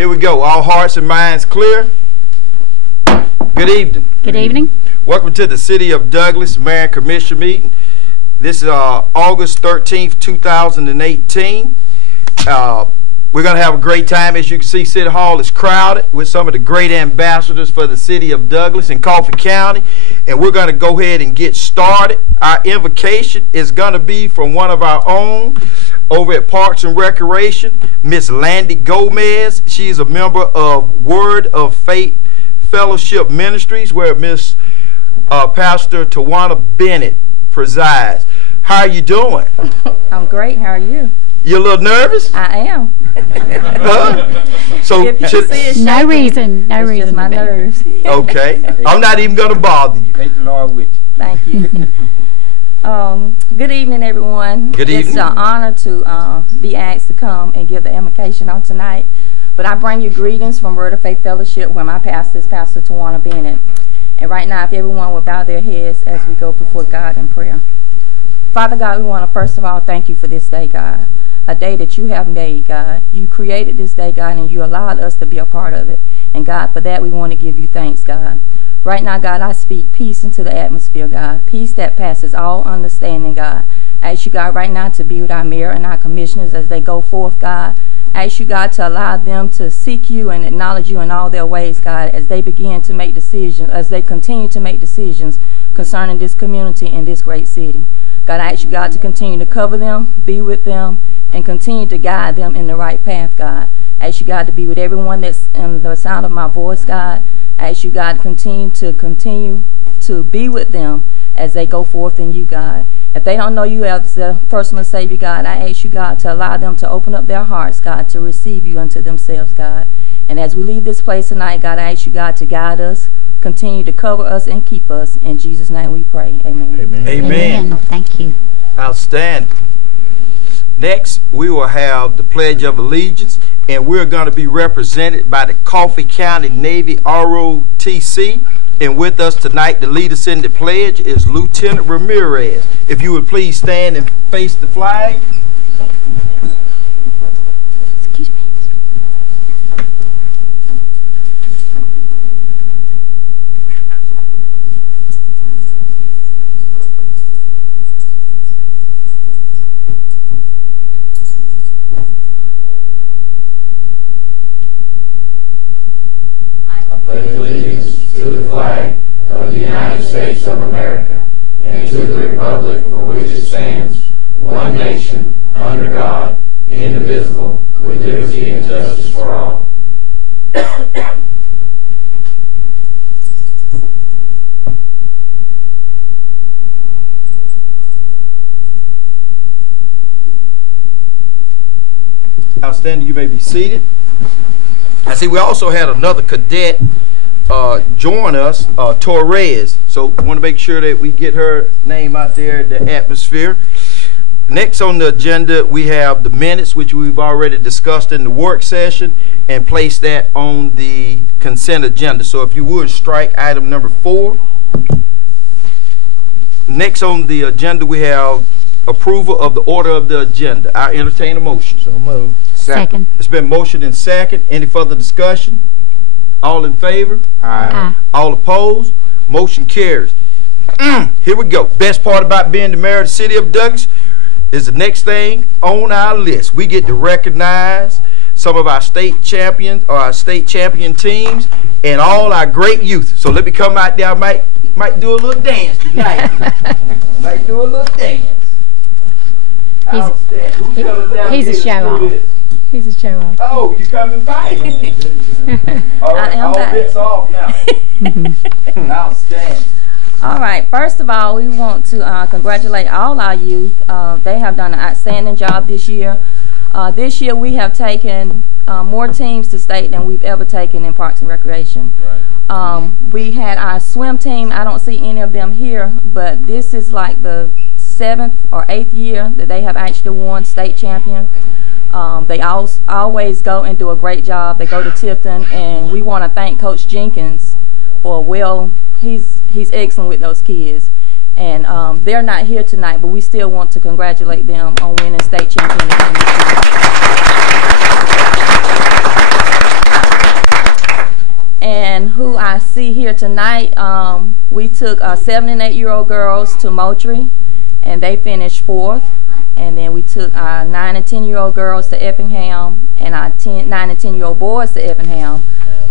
Here we go. All hearts and minds clear. Good evening. Good evening. Welcome to the City of Douglas Mayor and Commission meeting. This is August 13th, 2018. We're going to have a great time. As you can see, City Hall is crowded with some of the great ambassadors for the City of Douglas and Coffee County. And we're going to go ahead and get started. Our invocation is going to be from one of our own over at Parks and Recreation, Miss Landy Gomez. She's a member of Word of Faith Fellowship Ministries, where Miss Pastor Tawana Bennett presides. How are you doing? I'm great. How are you? You a little nervous? I am. Huh? So if you see it no shaking, reason. No it's reason. just my nerves. Okay. I'm not even going to bother you. Take the Lord with you. Thank you. Good evening, everyone. Good evening. It's an honor to be asked to come and give the invocation on tonight. But I bring you greetings from Word of Faith Fellowship, where my pastor is Pastor Tawana Bennett. And right now, if everyone will bow their heads as we go before God in prayer. Father God, we want to first of all thank you for this day, God. A day that you have made, God. You created this day, God, and you allowed us to be a part of it. And God, for that we want to give you thanks, God. Right now, God, I speak peace into the atmosphere, God. Peace that passes all understanding, God. I ask you, God, right now to be with our mayor and our commissioners as they go forth, God. I ask you, God, to allow them to seek you and acknowledge you in all their ways, God, as they begin to make decisions, as they continue to make decisions concerning this community and this great city. God, I ask you, God, to continue to cover them, be with them, and continue to guide them in the right path, God. I ask you, God, to be with everyone that's in the sound of my voice, God. I ask you, God, to continue to be with them as they go forth in you, God. If they don't know you as their personal Savior, God, I ask you, God, to allow them to open up their hearts, God, to receive you unto themselves, God. And as we leave this place tonight, God, I ask you, God, to guide us, continue to cover us and keep us. In Jesus' name we pray. Amen. Amen. Amen. Thank you. Outstanding. Next, we will have the Pledge of Allegiance, and we're going to be represented by the Coffee County Navy ROTC. And with us tonight, the lead us in the pledge is Lieutenant Ramirez. If you would please stand and face the flag. Excuse me. I pledge allegiance to the flag of the United States of America and to the republic for which it stands, one nation, under God, indivisible, with liberty and justice for all. Outstanding. You may be seated. I see we also had another cadet join us, Torres. So we want to make sure that we get her name out there in the atmosphere. Next on the agenda, we have the minutes, which we've already discussed in the work session, and place that on the consent agenda. So if you would, strike item number 4. Next on the agenda, we have approval of the order of the agenda. I entertain a motion. So moved. Second. It's been motioned and second. Any further discussion? All in favor? Aye. All opposed? Motion carries. Here we go. Best part about being the mayor of the City of Douglas is the next thing on our list. We get to recognize some of our state champions or our state champion teams and all our great youth. So let me come out there. I might do a little dance tonight. Might do a little dance. He's a show off. He's a show off. Oh, you coming by? All right, all bets off now. Outstanding. All right. First of all, we want to congratulate all our youth. They have done an outstanding job this year. This year we have taken more teams to state than we've ever taken in Parks and Recreation. Right. We had our swim team. I don't see any of them here, but this is like the 7th or 8th year that they have actually won state champion. They always go and do a great job. They go to Tipton, and we want to thank Coach Jenkins for he's excellent with those kids. And they're not here tonight, but we still want to congratulate them on winning state champion again this year. And who I see here tonight, we took 7 and 8-year-old girls to Moultrie, and they finished 4th. And then we took our 9 and 10-year-old girls to Effingham, and our 9 and 10-year-old boys to Effingham,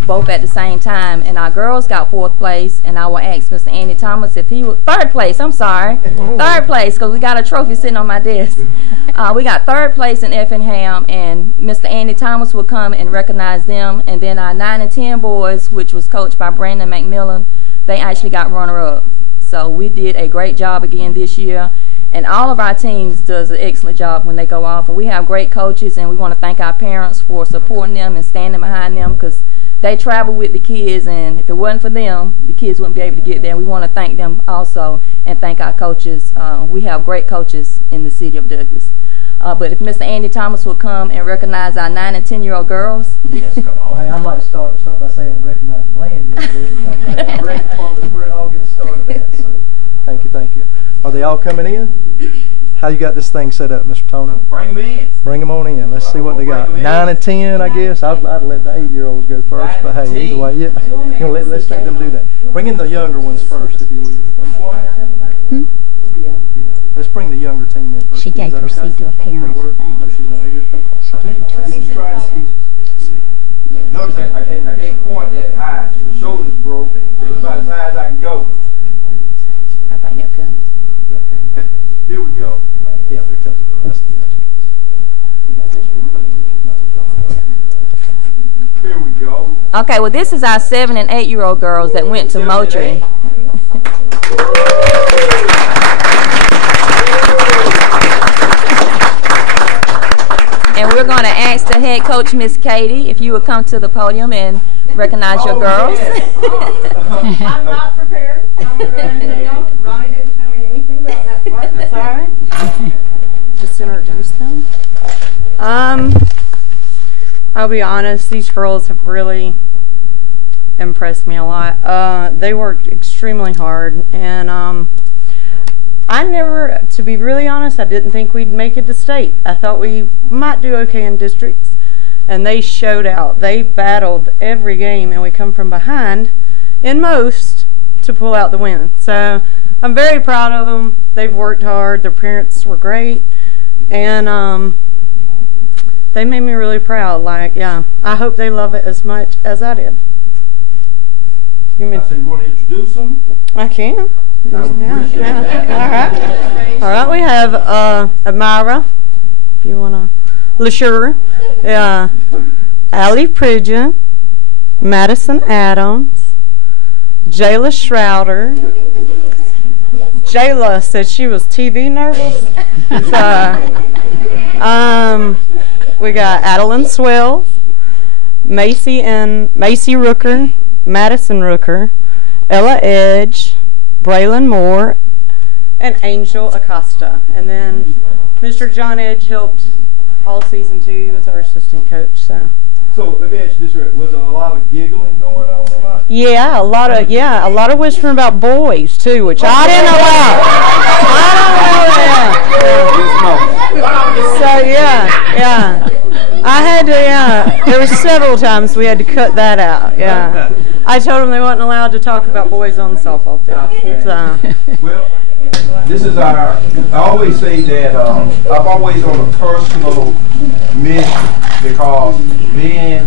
both at the same time. And our girls got 4th place, and I will ask Mr. Andy Thomas if he would, 3rd place, I'm sorry, 3rd place, because we got a trophy sitting on my desk. We got 3rd place in Effingham, and Mr. Andy Thomas will come and recognize them. And then our 9 and 10 boys, which was coached by Brandon McMillan, they actually got runner-up. So we did a great job again this year. And all of our teams does an excellent job when they go off. And we have great coaches, and we want to thank our parents for supporting them and standing behind them, because they travel with the kids, and if it wasn't for them, the kids wouldn't be able to get there. We want to thank them also and thank our coaches. We have great coaches in the city of Douglas. But if Mr. Andy Thomas will come and recognize our 9 and 10-year-old girls. Yes, come on. Hey, I'd like to start by saying recognizing Landy. I reckon where it all gets started at. So thank you. Are they all coming in? How you got this thing set up, Mr. Tony? Bring them in. Bring them on in. Let's see what they got. 9 and 10, I guess. I'd let the 8-year-olds go first, but hey, either way, yeah. Let's let them do that. Bring in the younger ones first, if you will. Hmm? Yeah. Let's bring the younger team in first. She gave her seat to a parent, I think. Oh, she's not here? Notice I can't point that high. The shoulders broke. It's about as high as I can go. I think they'll come. Here we go. Yeah, there comes the rest. Here we go. Okay, well, this is our 7 and 8-year-old girls that went to Moultrie. And we're going to ask the head coach, Miss Katie, if you would come to the podium and recognize your girls. I'm not prepared. Ronnie didn't tell me anything about that part. That's all right. Just introduce them. I'll be honest, these girls have really impressed me a lot. They worked extremely hard, and I never, to be really honest, I didn't think we'd make it to state. I thought we might do okay in districts, and they showed out. They battled every game, and we come from behind in most to pull out the win. So I'm very proud of them. They've worked hard. Their parents were great, and they made me really proud. Like, yeah, I hope they love it as much as I did. You want to introduce them? I can. Yeah. All right, we have Amira, if you want to, LaSure, Allie Pridgeon, Madison Adams, Jayla Schrouder. Jayla said she was TV nervous. We got Adeline Swells, Macy Rooker, Madison Rooker, Ella Edge, Braylon Moore, and Angel Acosta. And then Mr. John Edge helped all season 2. He was our assistant coach. So let me ask you this: was there a lot of giggling going on a lot? Yeah, a lot of whispering about boys too, which I didn't allow. So yeah. I had to, there were several times we had to cut that out, yeah. I told them they wasn't allowed to talk about boys on the softball field. So. Well, this is I always say that I'm always on a personal mission, because being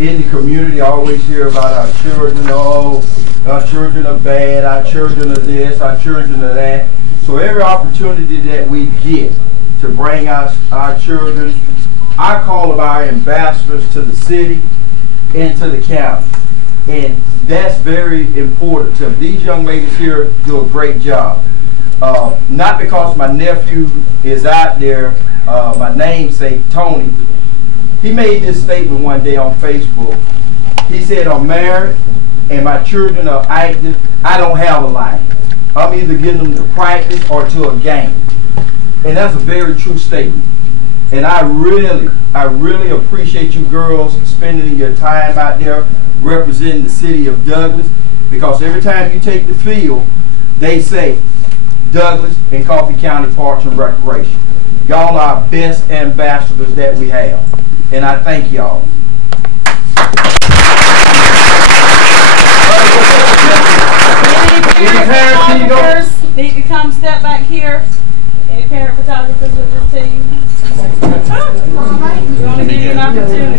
in the community, I always hear about our children. Oh, our children are bad, our children are this, our children are that. So every opportunity that we get to bring our children, I call of our ambassadors to the city and to the county. And that's very important to them. These young ladies here do a great job. Not because my nephew is out there, my namesake, Tony. He made this statement one day on Facebook. He said, I'm married and my children are active. I don't have a life. I'm either getting them to practice or to a game. And that's a very true statement. And I really appreciate you girls spending your time out there representing the city of Douglas, because every time you take the field, they say Douglas and Coffee County Parks and Recreation. Y'all are our best ambassadors that we have. And I thank y'all. Any parent photographers need to come step back here. Any parent photographers with this team? We want to give you an opportunity.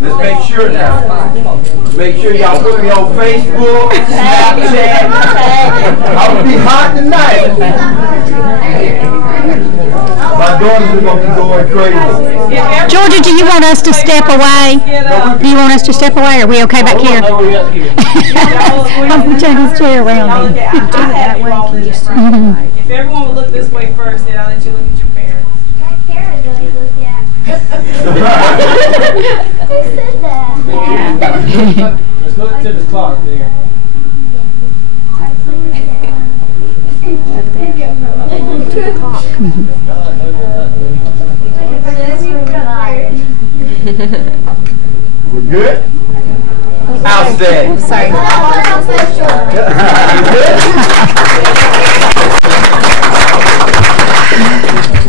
Let's make sure now. Make sure y'all put me on Facebook, Snapchat. I'll be hot tonight. My daughters are going to be going crazy. Georgia, do you want us to step away? Do you want us to step away, or are we okay back here? I'm going to turn this chair around. If everyone would look this way first, then I'll let you look at your parents. My parents don't even look at. Who said that? Let's look to the clock there. We're good? Outstanding. Sorry.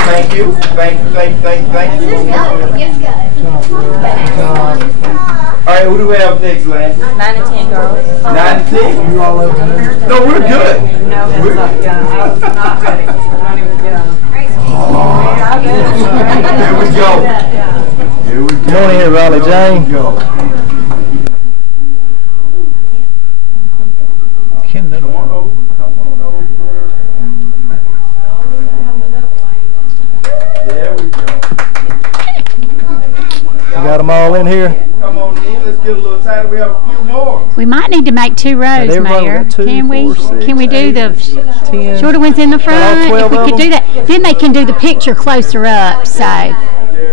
Thank you. Thank you. All right, who do we have next, Lance? 9 and 10 girls. 9 and 10? You all over there? No, we're good. No, heads up, yeah. I was not ready. I'm not even done. Here we go. Here we go. Come on here, Riley Jane. Here we go. Come on over. There we go. You got them all in here? Come on in. Let's get a little tighter. We have a few more. We might need to make 2 rows, everybody Mayor. got 2, Can we? 4, 6, Can we do 8, the 10. shorter ones in the front? 12 If we of could do them? that, then they can do the picture closer up. So,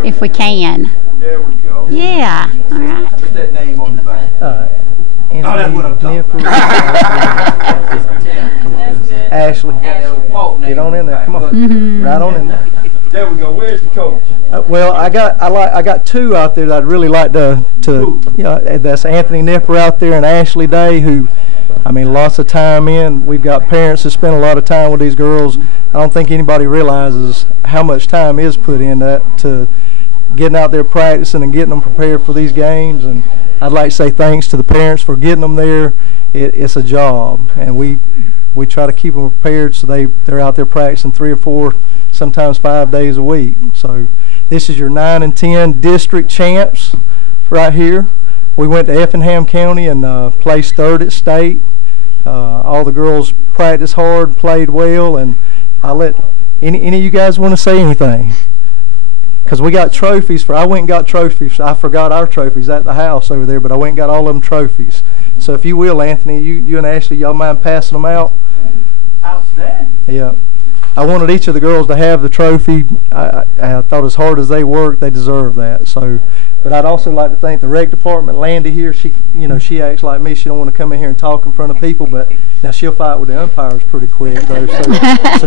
if we can. There we go. Yeah. All right. Put that name on the back. That's what I'm talking Ashley, get on in there. Come on, right on in there. There we go. Where's the coach? Well, I got 2 out there that I'd really like to that's Anthony Nipper out there and Ashley Day, who, I mean, lots of time in. We've got parents that spend a lot of time with these girls. I don't think anybody realizes how much time is put in that to getting out there practicing and getting them prepared for these games. And I'd like to say thanks to the parents for getting them there. It's a job, and we try to keep them prepared so they're out there practicing 3 or 4, sometimes 5 days a week. So this is your 9 and 10 district champs right here. We went to Effingham County and placed 3rd at state. All the girls practiced hard, played well, and I'll let any of you guys want to say anything. Because we got trophies I went and got trophies. I forgot our trophies at the house over there, but I went and got all of them trophies. So if you will, Anthony, you and Ashley, y'all mind passing them out? Outstanding. Yeah. I wanted each of the girls to have the trophy. I thought as hard as they worked, they deserve that. So, but I'd also like to thank the rec department. Landy here, she acts like me. She don't want to come in here and talk in front of people, but now she'll fight with the umpires pretty quick though. So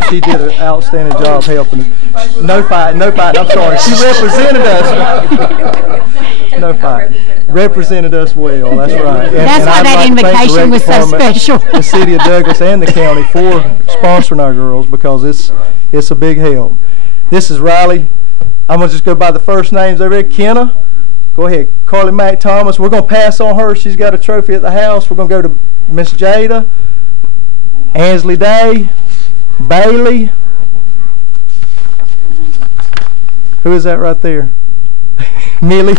she did an outstanding job helping. No fight. I'm sorry. She represented us. No fight. Represented us well. That's right. That's why that invocation was so special. The city of Douglas and the county for sponsoring our girls, because it's a big help. This is Riley. I'm gonna just go by the first names over here. Kenna, go ahead. Carly Mack Thomas. We're gonna pass on her. She's got a trophy at the house. We're gonna go to Miss Jada, Ansley Day, Bailey. Who is that right there? Millie.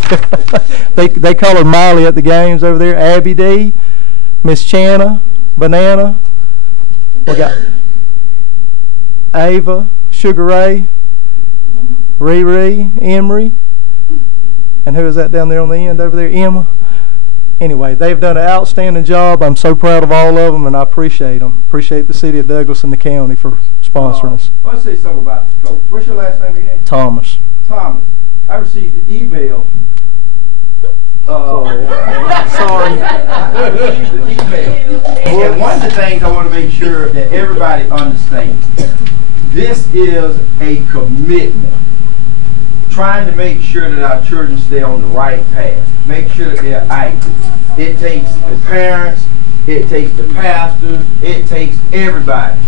they call her Miley at the games over there. Abby D, Miss Channa, Banana. We got Ava, Sugar Ray, Riri, Emery, and who is that down there on the end over there? Emma. Anyway, they've done an outstanding job. I'm so proud of all of them, and I appreciate them. Appreciate the city of Douglas and the county for sponsoring us. Let's say something about the coach. What's your last name again? Thomas. Thomas. I received an email. Sorry. I received an email. And one of the things I want to make sure that everybody understands, this is a commitment. Trying to make sure that our children stay on the right path. Make sure that they're active. It takes the parents, it takes the pastors, it takes everybody.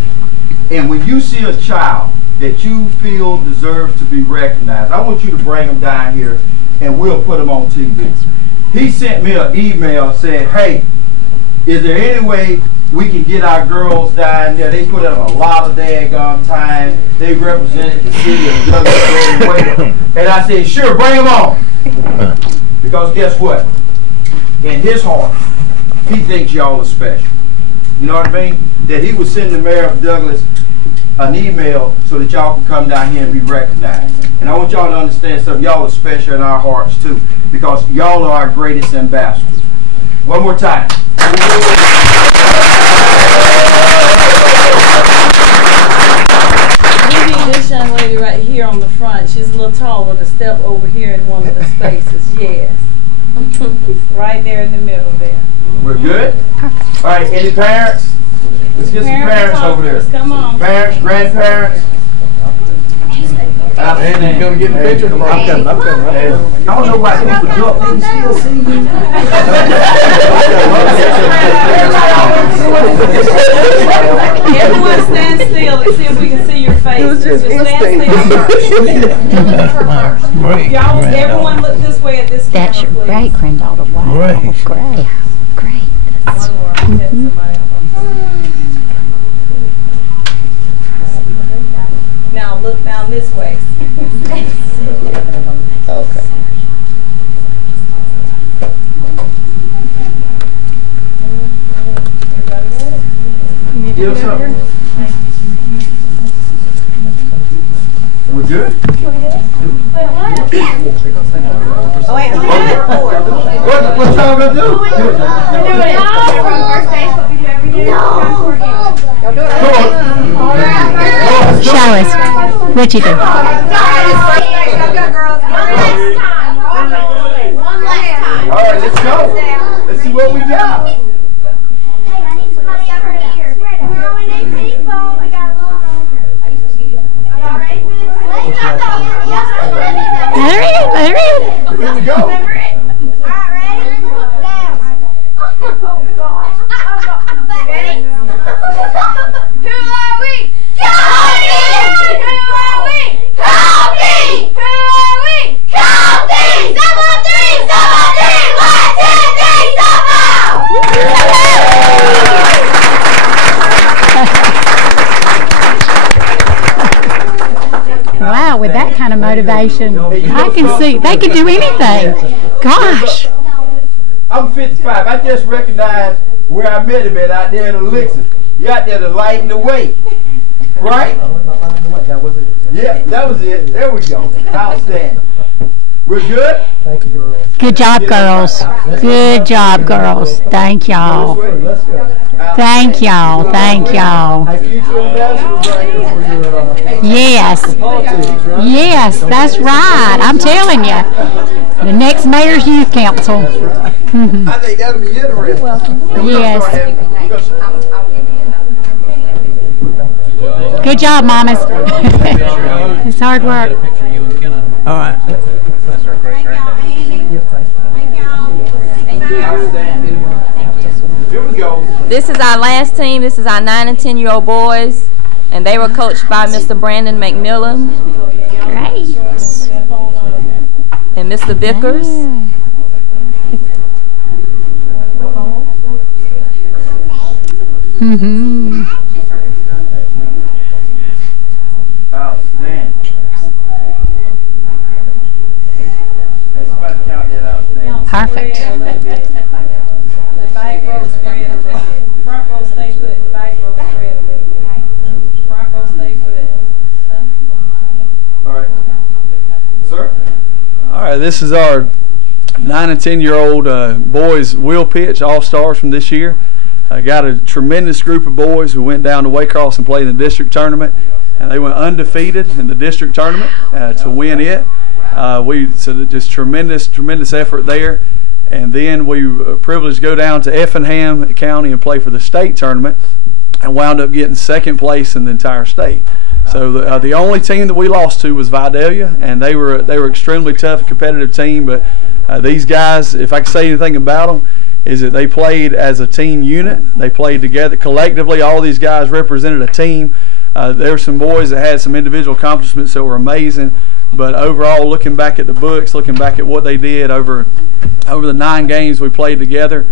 And when you see a child that you feel deserves to be recognized, I want you to bring them down here and we'll put them on TV. he sent me an email saying, hey, is there any way we can get our girls down there? They put in a lot of daggone time. They represented the city of Douglas very well. And I said, sure, bring them on. Because guess what? In his heart, he thinks y'all are special. You know what I mean? That he would send the mayor of Douglas an email so that y'all can come down here and be recognized. And I want y'all to understand something. Y'all are special in our hearts too, because y'all are our greatest ambassadors. One more time. We need this young lady right here on the front. She's a little taller to step over here in one of the spaces. Yes. Right there in the middle there. We're good? All right, any parents? Let's get some parents over there. Come on. Parents, grandparents. Andy, you gonna get the picture? I'm coming. I don't know why people do it. They can still see you. Everyone stand still and see if we can see your face. Just stand still. Y'all, everyone look this way at this camera, That's your please. great granddaughter. Wow. Great. Great. Great. That's One more. I'm hitting somebody up on the side. Now look down this way. Okay. Give us something. We're good? Oh, wait, who did it for? What y'all gonna do? We're doing it. First base, what we do every day. No. Go do it. Come on. Show us. What you do? Go, girls. One last time. One last time. All right, let's go. Let's see what we got. Hey, I need somebody over here. No, we need people. We got a lot over. Y'all ready for this? Let her in. Let her in. Here we go. Remember it? All right, ready? Down. Oh, gosh. Ready? Who are we? County! Who are we? County! Who are we? County! 713! 713! 1, 2, 3, 7! Wow, with that kind of motivation, I can see they can do anything. Gosh. I'm 55. I just recognized where I met him at out there in Elixir. You out there to lighten the way. Right? That was it. Yeah, that was it. There we go. Outstanding. We're good? Thank you, girls. Good job, girls. Good job, girls. Thank y'all. Let's go. Thank y'all. Thank y'all. Hey, future ambassadors right here for your Yes. politics, right? Yes, that's right. I'm telling you. The next mayor's youth council. I think that'll be interesting. Yes. Good job, mamas. It's hard work. All right. Here we go. This is our last team. This is our 9 and 10-year-old boys, and they were coached by Mr. Brandon McMillan Great. and Mr. Vickers. Mm-hmm. Outstanding. Hey, somebody count that outstanding. Perfect. The back row spread a little bit. Front row stay put. The back row spread a little bit. Front row stay put. All right. Sir? All right, this is our 9 and 10-year-old boys wheel pitch all-stars from this year. I got a tremendous group of boys who went down to Waycross and played in the district tournament, and they went undefeated in the district tournament to win it. So just tremendous effort there. And then we were privileged to go down to Effingham County and play for the state tournament, and wound up getting second place in the entire state. So the only team that we lost to was Vidalia, and they were extremely tough, competitive team. But these guys, if I can say anything about them, is that they played as a team unit. They played together collectively. All these guys represented a team. There were some boys that had some individual accomplishments that were amazing, But overall, looking back at the books, looking back at what they did over the 9 games we played together,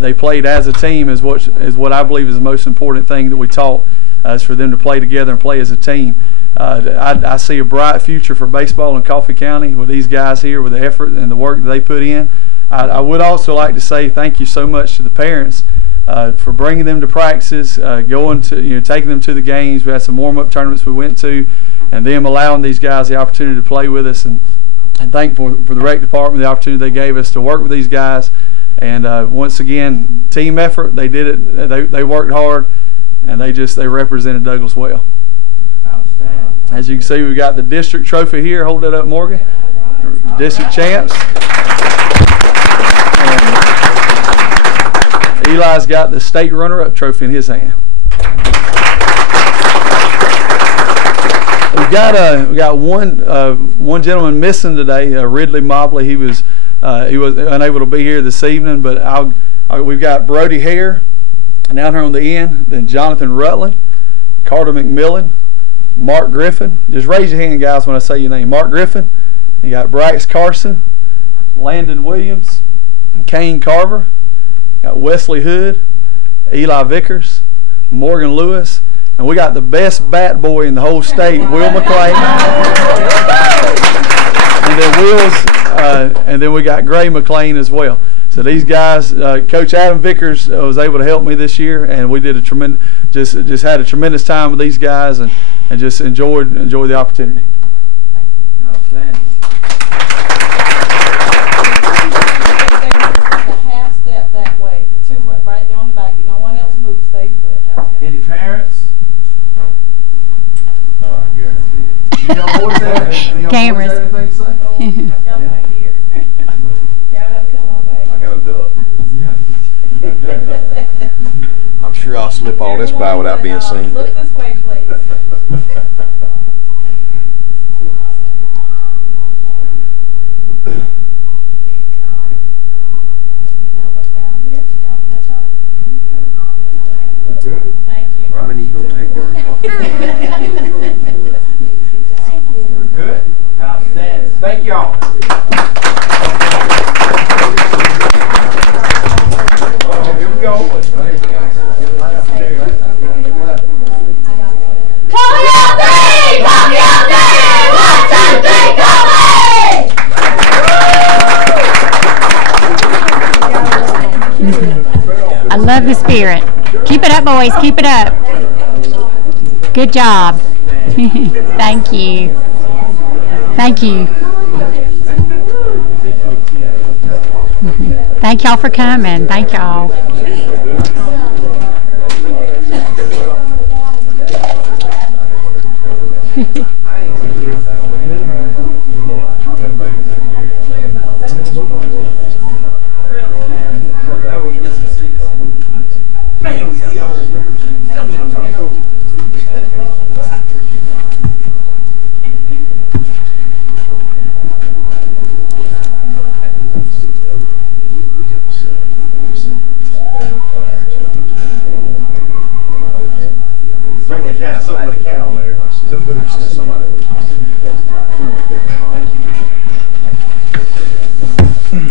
they played as a team is what I believe is the most important thing that we taught, is for them to play together and play as a team. I see a bright future for baseball in Coffee County with these guys here, with the effort and the work that they put in. I would also like to say thank you so much to the parents for bringing them to practices, going to, taking them to the games. We had some warm-up tournaments we went to, and them allowing these guys the opportunity to play with us, and thankful for the rec department, the opportunity they gave us to work with these guys. And once again, team effort. They did it. They worked hard, and they represented Douglas well. Outstanding. As you can see, we got the district trophy here. Hold that up, Morgan. District champs. And Eli's got the state runner-up trophy in his hand. We got one gentleman missing today, Ridley Mobley. He was unable to be here this evening, but we've got Brody Hare down here on the end, then Jonathan Rutland, Carter McMillan, Mark Griffin. Just raise your hand, guys, when I say your name. Mark Griffin. You got Brax Carson, Landon Williams, Kane Carver, got Wesley Hood, Eli Vickers, Morgan Lewis, and we got the best bat boy in the whole state, Will McClain. And then we got Gray McClain as well. So these guys, Coach Adam Vickers was able to help me this year, and we did a tremendous, just had a tremendous time with these guys, and just enjoyed the opportunity. Outstanding. Half step that way, the 2 right there on the back. If no one else moves, stay put. Any parents? Oh, I guarantee it. You know more than that? Cameras. Anything to say? Y'all right here. Y'all have to come on back. I got a duck. I'm sure I'll slip all this by without being seen. Look this way, please. Thank you. How many you gonna take there? Good. Outstanding. Thank y'all. Here we go. Copy on 3! Copy on 3! 1, 2, 3, copy! I love the spirit. Keep it up, boys. Keep it up. Good job. Thank you. Thank you. Thank y'all for coming. Thank y'all.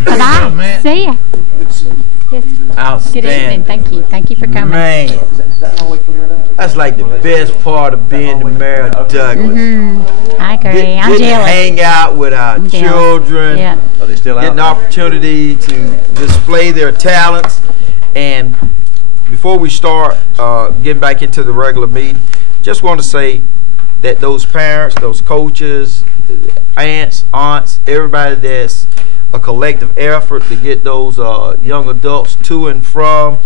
Bye-bye. See ya. Yes. Good evening. Thank you. Thank you for coming. Man, that's like the best part of being the mayor of Douglas. I agree. I'm Getting to jealous. hang out with our I'm jealous. children. Yeah. Are they still out? Getting the opportunity to display their talents. And before we start getting back into the regular meeting, just want to say that those parents, those coaches, aunts, everybody that's a collective effort to get those young adults to and from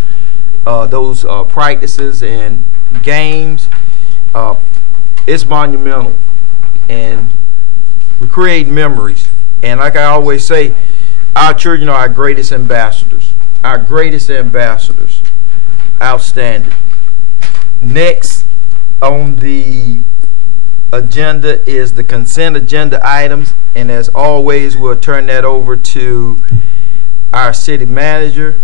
those practices and games, it's monumental. And we create memories. And like I always say, our children are our greatest ambassadors. Our greatest ambassadors. Outstanding. Next on the agenda is the consent agenda items, and as always we'll turn that over to our city manager,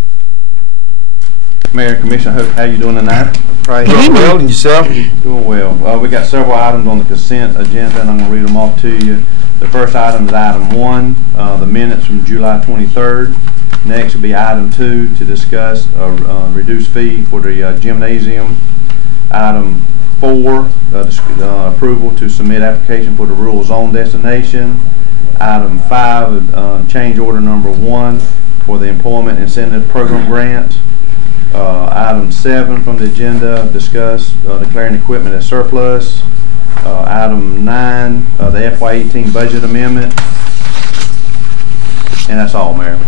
Mayor and Commissioner, how you doing tonight? Right. Doing well, and yourself? Doing well. We got several items on the consent agenda, and I'm going to read them off to you. The first item is item 1, the minutes from July 23rd. Next will be item 2 to discuss reduced fee for the gymnasium. Item 4, approval to submit application for the rural zone destination. Item 5, change order number 1 for the employment incentive program grant. Item 7 from the agenda, discuss declaring equipment as surplus. Item 9, the FY18 budget amendment. And that's all, Mayor.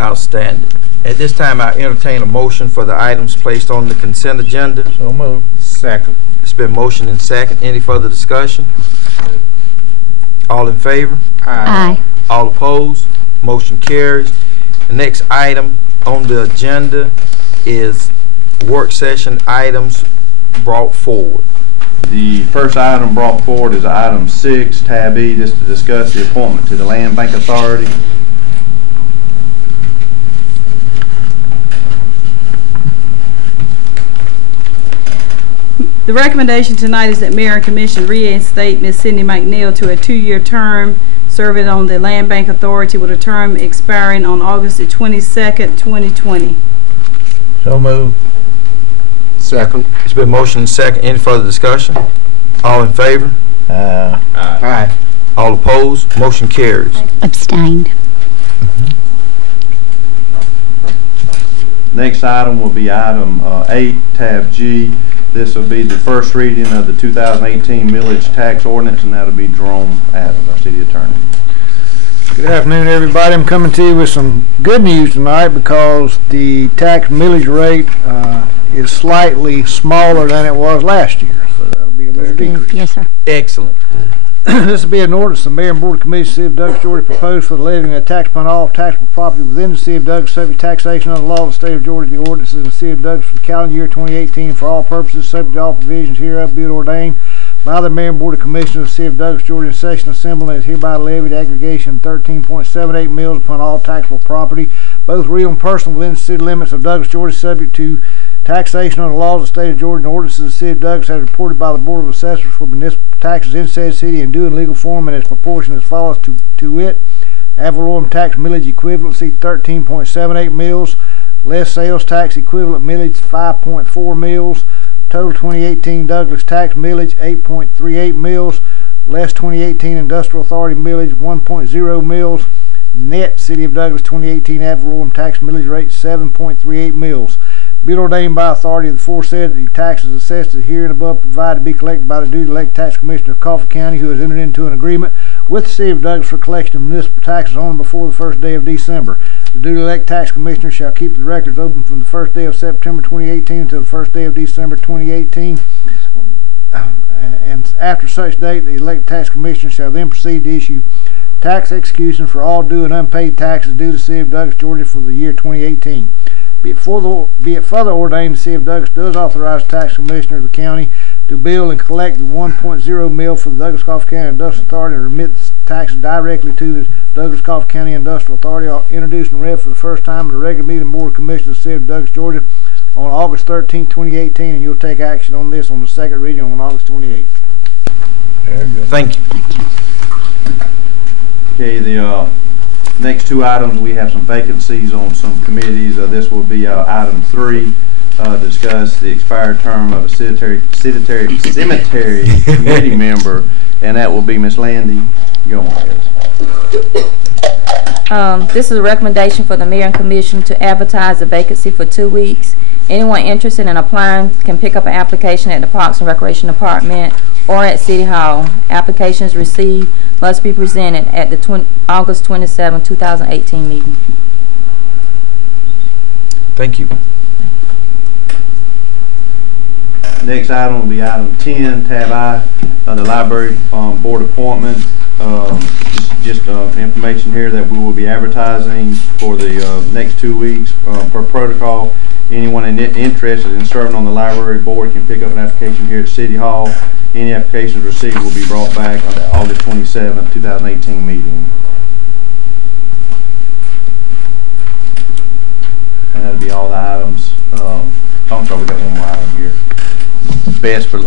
Outstanding. At this time, I entertain a motion for the items placed on the consent agenda. So moved. Second. It's been motioned and second. Any further discussion? All in favor? Aye. All opposed? Motion carries. The next item on the agenda is work session items brought forward. The first item brought forward is item 6, tab E, just to discuss the appointment to the Land Bank Authority. The recommendation tonight is that Mayor and Commission reinstate Ms. Cindy McNeil to a 2-year term serving on the Land Bank Authority with a term expiring on August the 22nd, 2020. So moved. Second. It's been motioned and second. Any further discussion? All in favor? Aye. All opposed? Motion carries. Abstained. Next item will be item 8, tab G. This will be the first reading of the 2018 millage tax ordinance, and that'll be Jerome Adams, our city attorney. Good afternoon, everybody. I'm coming to you with some good news tonight because the tax millage rate is slightly smaller than it was last year. So that'll be a little decrease. Yes, sir. Excellent. This will be an ordinance the Mayor and Board of Commissioners of the City of Douglas, Georgia proposed for the levying of tax upon all taxable property within the City of Douglas, subject to taxation under the law of the State of Georgia. The ordinances in the City of Douglas for the calendar year 2018 for all purposes, subject to all provisions hereof, be it ordained by the Mayor and Board of Commissioners of the City of Douglas, Georgia, in session assembled, and is hereby levied aggregation 13.78 mills upon all taxable property, both real and personal, within the city limits of Douglas, Georgia, subject to taxation under the laws of the State of Georgia and ordinances of the City of Douglas as reported by the Board of Assessors for municipal taxes in said city and due in legal form and its proportion as follows to wit: ad valorem tax millage equivalency 13.78 mills, less sales tax equivalent millage 5.4 mills, total 2018 Douglas tax millage 8.38 mills, less 2018 Industrial Authority millage 1.0 mills, net City of Douglas 2018 ad valorem tax millage rate 7.38 mills. Be it ordained by authority of the aforesaid that the taxes assessed as herein above provided to be collected by the duly elected tax commissioner of Coffee County, who has entered into an agreement with the City of Douglas for collection of municipal taxes on or before the first day of December. The duly elected tax commissioner shall keep the records open from the first day of September 2018 until the first day of December 2018. And after such date, the elected tax commissioner shall then proceed to issue tax execution for all due and unpaid taxes due to the City of Douglas, Georgia for the year 2018. Be it further ordained, the City of Douglas does authorize the tax commissioner of the county to bill and collect the 1.0 mill for the Douglas Coffee County Industrial Authority and remit the taxes directly to the Douglas Coffee County Industrial Authority, introduced and read for the first time in the regular meeting of the Board of Commissioners of the City of Douglas, Georgia on August 13, 2018, and you'll take action on this on the second reading on August 28th. Very good. Thank you. Okay, the next 2 items, we have some vacancies on some committees. This will be item 3, discuss the expired term of a cemetery committee member, and that will be Miss Landy. Go on, Liz. This is a recommendation for the Mayor and Commission to advertise a vacancy for 2 weeks. Anyone interested in applying can pick up an application at the Parks and Recreation Department or at City Hall. Applications received must be presented at the August 27, 2018 meeting. Thank you. Next item will be item 10, tab I, the library board appointment. Just information here that we will be advertising for the next 2 weeks per protocol. Anyone interested in serving on the library board can pick up an application here at City Hall. Any applications received will be brought back on the August 27, 2018 meeting. And that'll be all the items I'm sorry, we got one more item here. Best for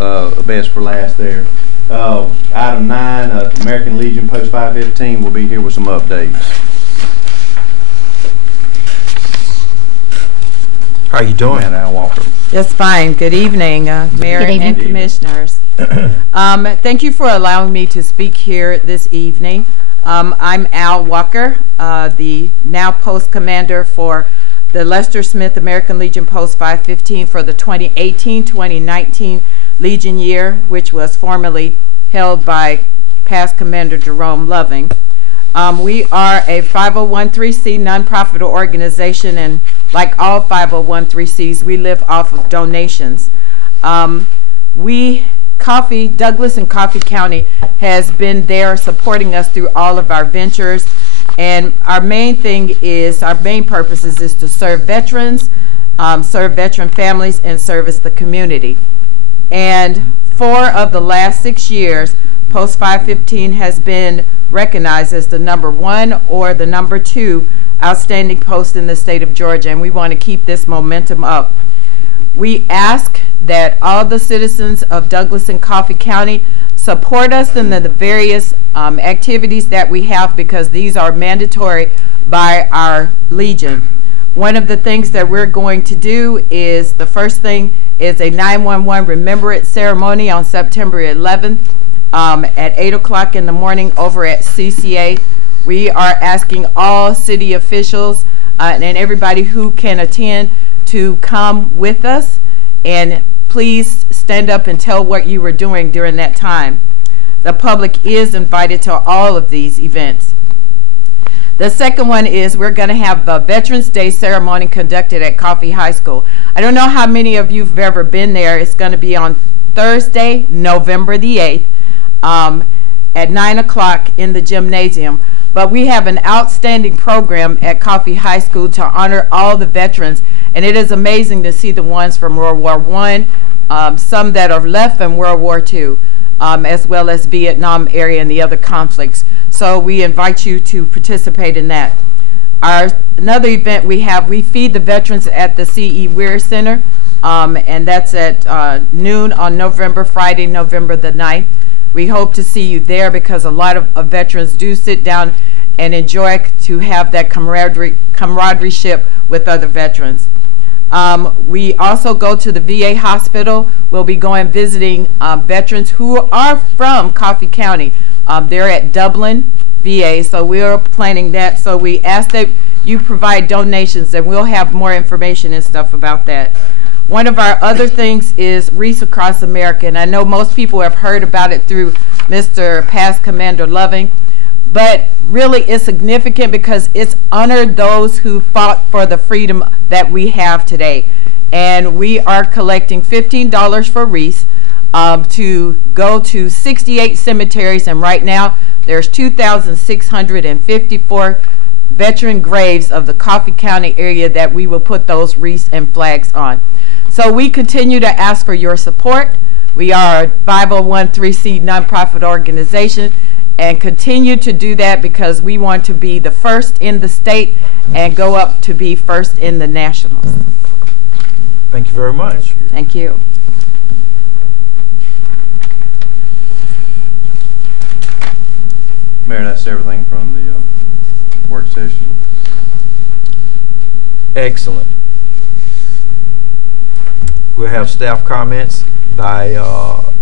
last there. Item 9, American Legion Post 515 will be here with some updates. How are you doing? Al Walker. Just fine. Good evening, Mayor and Commissioners. Thank you for allowing me to speak here this evening. I'm Al Walker, the now Post Commander for the Lester Smith American Legion Post 515 for the 2018-2019 Legion year, which was formerly held by past Commander Jerome Loving. We are a 501(c) nonprofit organization, and like all 501(c)s, we live off of donations. Douglas and Coffee County has been there supporting us through all of our ventures, and our main purpose is to serve veterans, serve veteran families, and service the community. And 4 of the last 6 years, Post 515 has been recognized as the #1 or the #2 outstanding post in the state of Georgia, and we want to keep this momentum up. We ask that all the citizens of Douglas and Coffee County support us in the various activities that we have, because these are mandatory by our Legion. One of the things that we're going to do is, the first thing is a 911 Remembrance ceremony on September 11th at 8 o'clock in the morning over at CCA. We are asking all city officials and everybody who can attend to come with us, and please stand up and tell what you were doing during that time. The public is invited to all of these events. The second one is we're going to have the Veterans Day ceremony conducted at Coffee High School. I don't know how many of you have ever been there. It's going to be on Thursday, November the 8th at 9 o'clock in the gymnasium. But we have an outstanding program at Coffee High School to honor all the veterans, and it is amazing to see the ones from World War I, some that are left from World War II, as well as Vietnam area and the other conflicts. So we invite you to participate in that. Another event we feed the veterans at the C.E. Weir Center, and that's at noon on Friday, November the 9th. We hope to see you there, because a lot of veterans do sit down and enjoy to have that camaraderie with other veterans. We also go to the VA hospital. We'll be going visiting veterans who are from Coffee County. They're at Dublin, VA, so we're planning that. So we ask that you provide donations, and we'll have more information and stuff about that. One of our other things is Wreaths Across America, and I know most people have heard about it through Mr. Past Commander Loving, but really it's significant because it's honored those who fought for the freedom that we have today. And we are collecting $15 for wreaths to go to 68 cemeteries, and right now there's 2,654 veteran graves of the Coffee County area that we will put those wreaths and flags on. So we continue to ask for your support. We are a 501(c) nonprofit organization, and continue to do that because we want to be the first in the state and go up to be first in the nationals. Thank you very much. Thank you. Mayor, that's everything from the work session. Excellent. We'll have staff comments by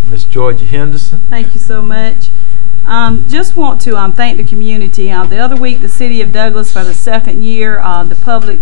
Ms. Georgia Henderson. Thank you so much. Just want to thank the community. The other week, the City of Douglas, for the second year, the public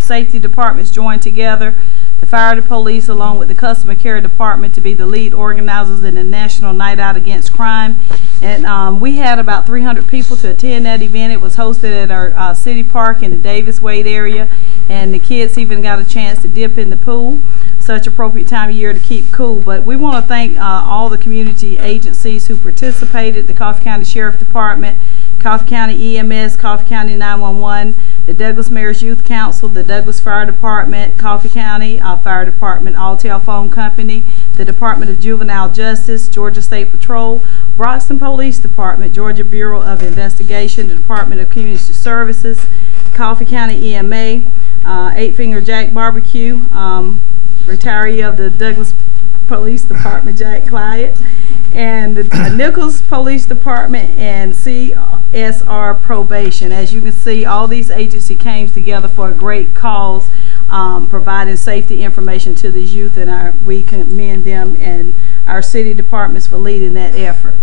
safety departments joined together, the fire, the police, along with the customer care department, to be the lead organizers in the National Night Out Against Crime. And we had about 300 people to attend that event. It was hosted at our city park in the Davis Wade area, and the kids even got a chance to dip in the pool. Such appropriate time of year to keep cool. But we want to thank all the community agencies who participated: the Coffee County Sheriff Department, Coffee County EMS, Coffee County 911, the Douglas Mayor's Youth Council, the Douglas Fire Department, Coffee County Fire Department, All Telephone Company, the Department of Juvenile Justice, Georgia State Patrol, Broxton Police Department, Georgia Bureau of Investigation, the Department of Community Services, Coffee County EMA, Eight Finger Jack Barbecue, retiree of the Douglas Police Department, Jack Clyde, and the Nichols Police Department, and CSR Probation. As you can see, all these agencies came together for a great cause, providing safety information to these youth, and we commend them and our city departments for leading that effort.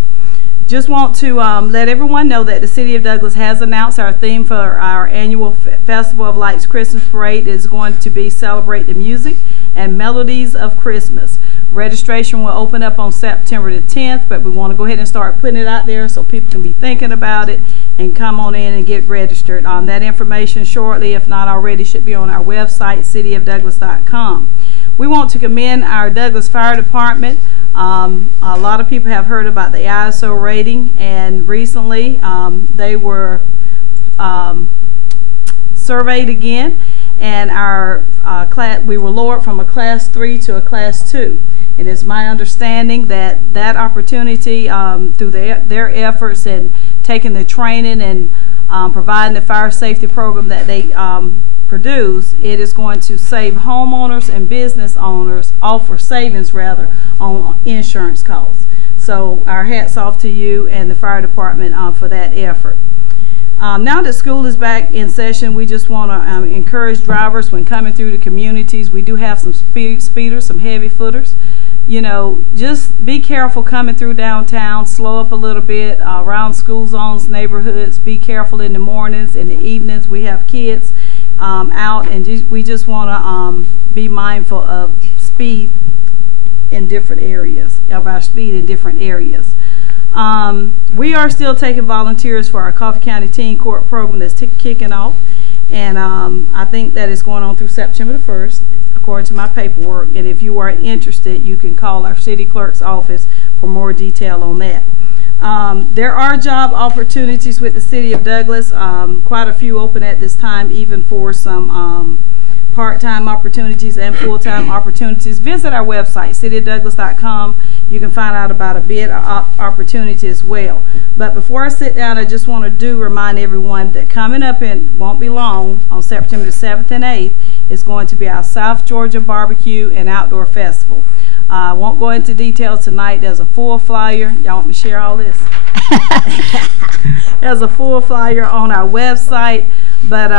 Just want to let everyone know that the City of Douglas has announced our theme for our annual Festival of Lights Christmas Parade is going to be Celebrate the Music and Melodies of Christmas. Registration will open up on September the 10th, but we want to go ahead and start putting it out there so people can be thinking about it and come on in and get registered. That information shortly, if not already, should be on our website, cityofdouglas.com. We want to commend our Douglas Fire Department. A lot of people have heard about the ISO rating, and recently they were surveyed again, and our we were lowered from a Class 3 to a Class 2. It is my understanding that that opportunity, through their efforts and taking the training and providing the fire safety program that they produce, it is going to save homeowners and business owners, offer savings rather, on insurance costs. So our hats off to you and the fire department for that effort. Now that school is back in session, we just want to encourage drivers when coming through the communities. We do have some speeders, some heavy footers. You know, just be careful coming through downtown, slow up a little bit, around school zones, neighborhoods. Be careful in the mornings, in the evenings. We have kids out, and we just want to be mindful of speed in different areas, of our speed in different areas. We are still taking volunteers for our Coffee County Teen Court program that's kicking off, and I think that is going on through September the 1st, according to my paperwork. And if you are interested, you can call our city clerk's office for more detail on that. There are job opportunities with the City of Douglas, quite a few open at this time, even for some part-time opportunities and full-time opportunities. Visit our website, cityofdouglas.com. You can find out about a bid opportunity as well. But before I sit down, I just want to remind everyone that coming up, in won't be long, on September the 7th and 8th, is going to be our South Georgia Barbecue and Outdoor Festival. I won't go into details tonight. There's a full flyer. Y'all want me to share all this? There's a full flyer on our website, but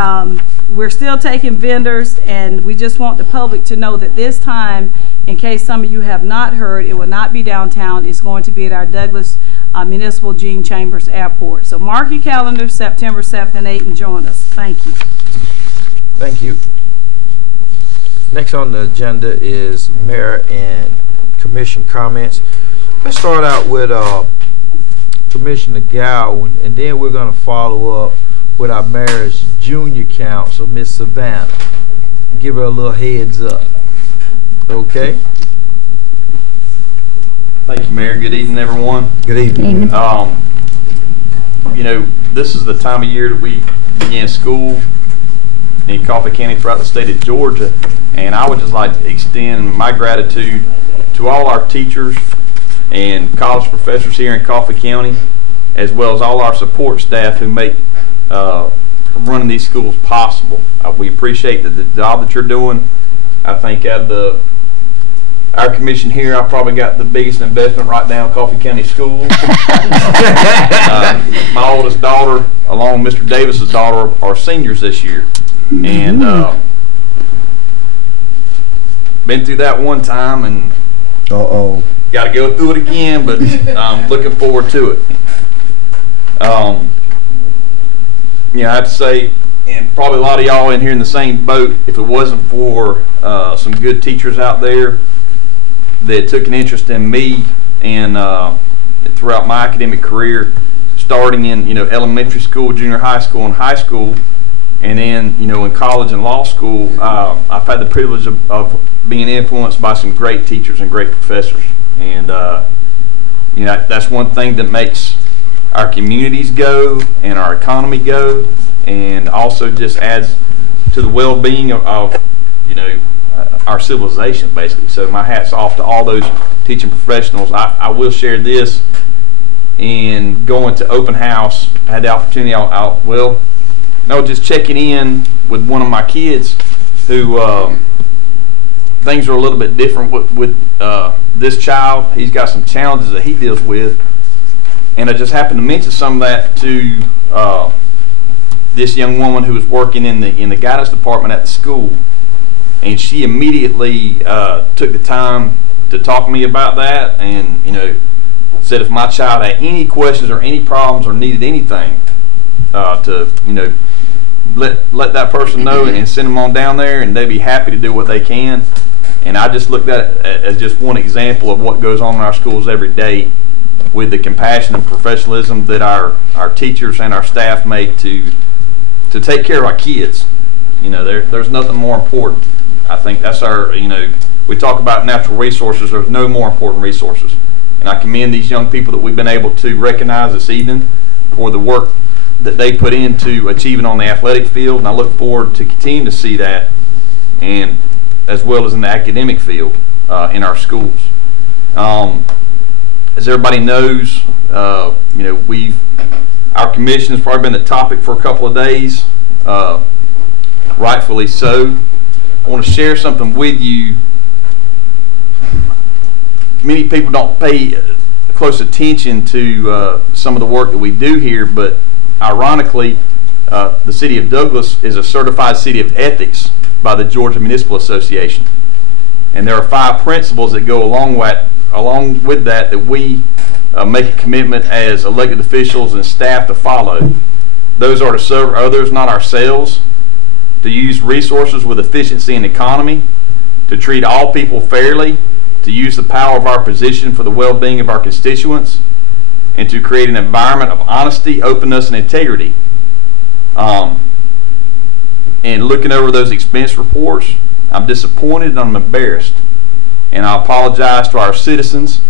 we're still taking vendors, and we just want the public to know that this time, in case some of you have not heard, it will not be downtown. It's going to be at our Douglas Municipal Gene Chambers Airport. So mark your calendar, September 7th and 8th, and join us. Thank you. Thank you. Next on the agenda is mayor and commission comments. Let's start out with Commissioner Gowan, and then we're going to follow up with our mayor's junior counsel, Miss Savannah. Give her a little heads up. Okay? Thank you, Mayor. Good evening, everyone. Good evening. You know, this is the time of year that we begin school in Coffee County throughout the state of Georgia, and I would just like to extend my gratitude to all our teachers and college professors here in Coffee County, as well as all our support staff who make running these schools possible. We appreciate the job that you're doing. I think out of our commission here, I probably got the biggest investment right now in Coffee County schools. My oldest daughter, along with Mr. Davis's daughter, are seniors this year. And been through that one time, and got to go through it again, but I'm looking forward to it. I have to say, and probably a lot of y'all in here in the same boat, if it wasn't for some good teachers out there that took an interest in me and throughout my academic career, starting in elementary school, junior high school, and high school, and then in college and law school, I've had the privilege of being influenced by some great teachers and great professors, and that's one thing that makes our communities go and our economy go, and also just adds to the well-being of our civilization, basically. So my hat's off to all those teaching professionals. I will share this. In going to open house, I had the opportunity, just checking in with one of my kids who things are a little bit different with this child. He's got some challenges that he deals with, and I just happened to mention some of that to this young woman who was working in the guidance department at the school, and she immediately took the time to talk to me about that, and said if my child had any questions or any problems or needed anything, to let that person know and send them on down there, and they'd be happy to do what they can. And I just looked at it as just one example of what goes on in our schools every day, with the compassion and professionalism that our teachers and our staff make to take care of our kids. There's nothing more important. I think that's our, we talk about natural resources, there's no more important resources. And I commend these young people that we've been able to recognize this evening for the work that they put into achieving on the athletic field, and I look forward to continuing to see that, and as well as in the academic field in our schools. As everybody knows, our commission has probably been the topic for a couple of days, rightfully so. I want to share something with you. Many people don't pay close attention to some of the work that we do here, but ironically, the City of Douglas is a certified city of ethics by the Georgia Municipal Association. And there are 5 principles that go along with that we make a commitment as elected officials and staff to follow. Those are to serve others, not ourselves, to use resources with efficiency and economy, to treat all people fairly, to use the power of our position for the well-being of our constituents, and to create an environment of honesty, openness, and integrity. And looking over those expense reports, I'm disappointed and I'm embarrassed. And I apologize to our citizens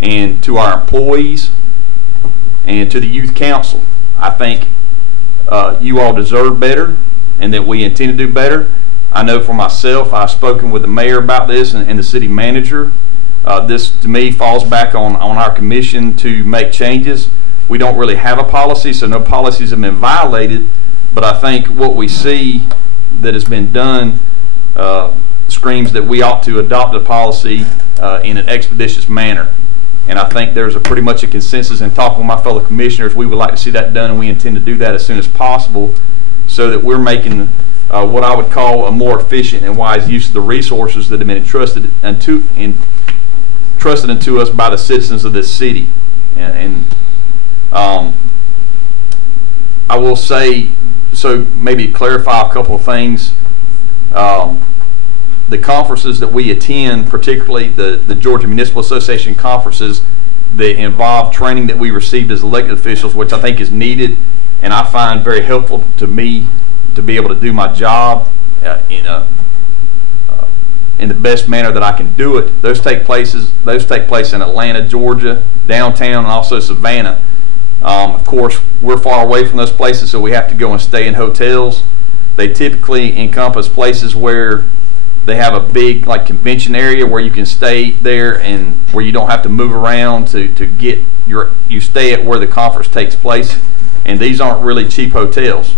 and to our employees and to the Youth Council. I think you all deserve better, and that we intend to do better. I know for myself, I've spoken with the mayor about this and the city manager. This to me falls back on our commission to make changes. We don't really have a policy, so no policies have been violated, but I think what we see that has been done screams that we ought to adopt a policy in an expeditious manner. And I think there's pretty much a consensus in talking with my fellow commissioners. We would like to see that done, and we intend to do that as soon as possible, so that we're making what I would call a more efficient and wise use of the resources that have been entrusted into us by the citizens of this city. And I will say, so maybe clarify a couple of things. The conferences that we attend, particularly the Georgia Municipal Association conferences that involve training that we received as elected officials, which I think is needed and I find very helpful to me to be able to do my job in the best manner that I can do it. Those take place in Atlanta, Georgia, downtown, and also Savannah. Of course, we're far away from those places, so we have to go and stay in hotels. They typically encompass places where they have a big convention area where you can stay there and where you don't have to move around to get you stay at where the conference takes place. And these aren't really cheap hotels.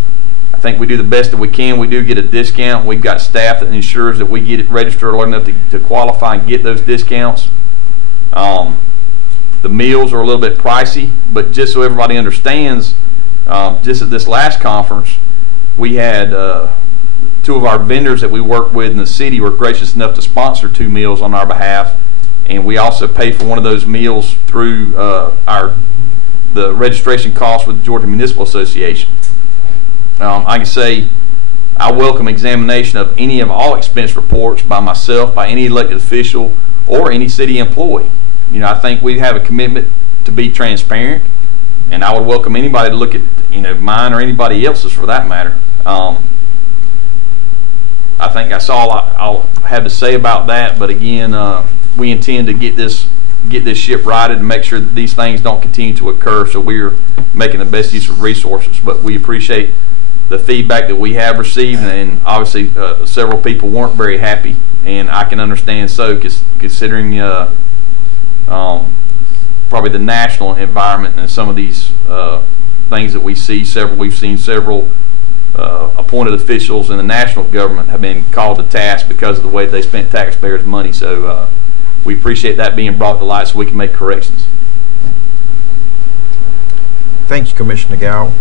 I think we do the best that we can. We do get a discount. We've got staff that ensures that we get it registered early enough to qualify and get those discounts. The meals are a little bit pricey, but just so everybody understands, just at this last conference, we had 2 of our vendors that we work with in the city were gracious enough to sponsor 2 meals on our behalf, and we also paid for one of those meals through the registration costs with the Georgia Municipal Association. I can say I welcome examination of any of all expense reports by myself, by any elected official, or any city employee. I think we have a commitment to be transparent, and I would welcome anybody to look at mine or anybody else's for that matter. I think that's all I'll have to say about that. But again, we intend to get this ship righted and make sure that these things don't continue to occur. So we're making the best use of resources. But we appreciate the feedback that we have received, and obviously several people weren't very happy, and I can understand so, considering probably the national environment and some of these things that we see. We've seen several appointed officials in the national government have been called to task because of the way they spent taxpayers' money. So we appreciate that being brought to light so we can make corrections. Thank you, Commissioner Gow.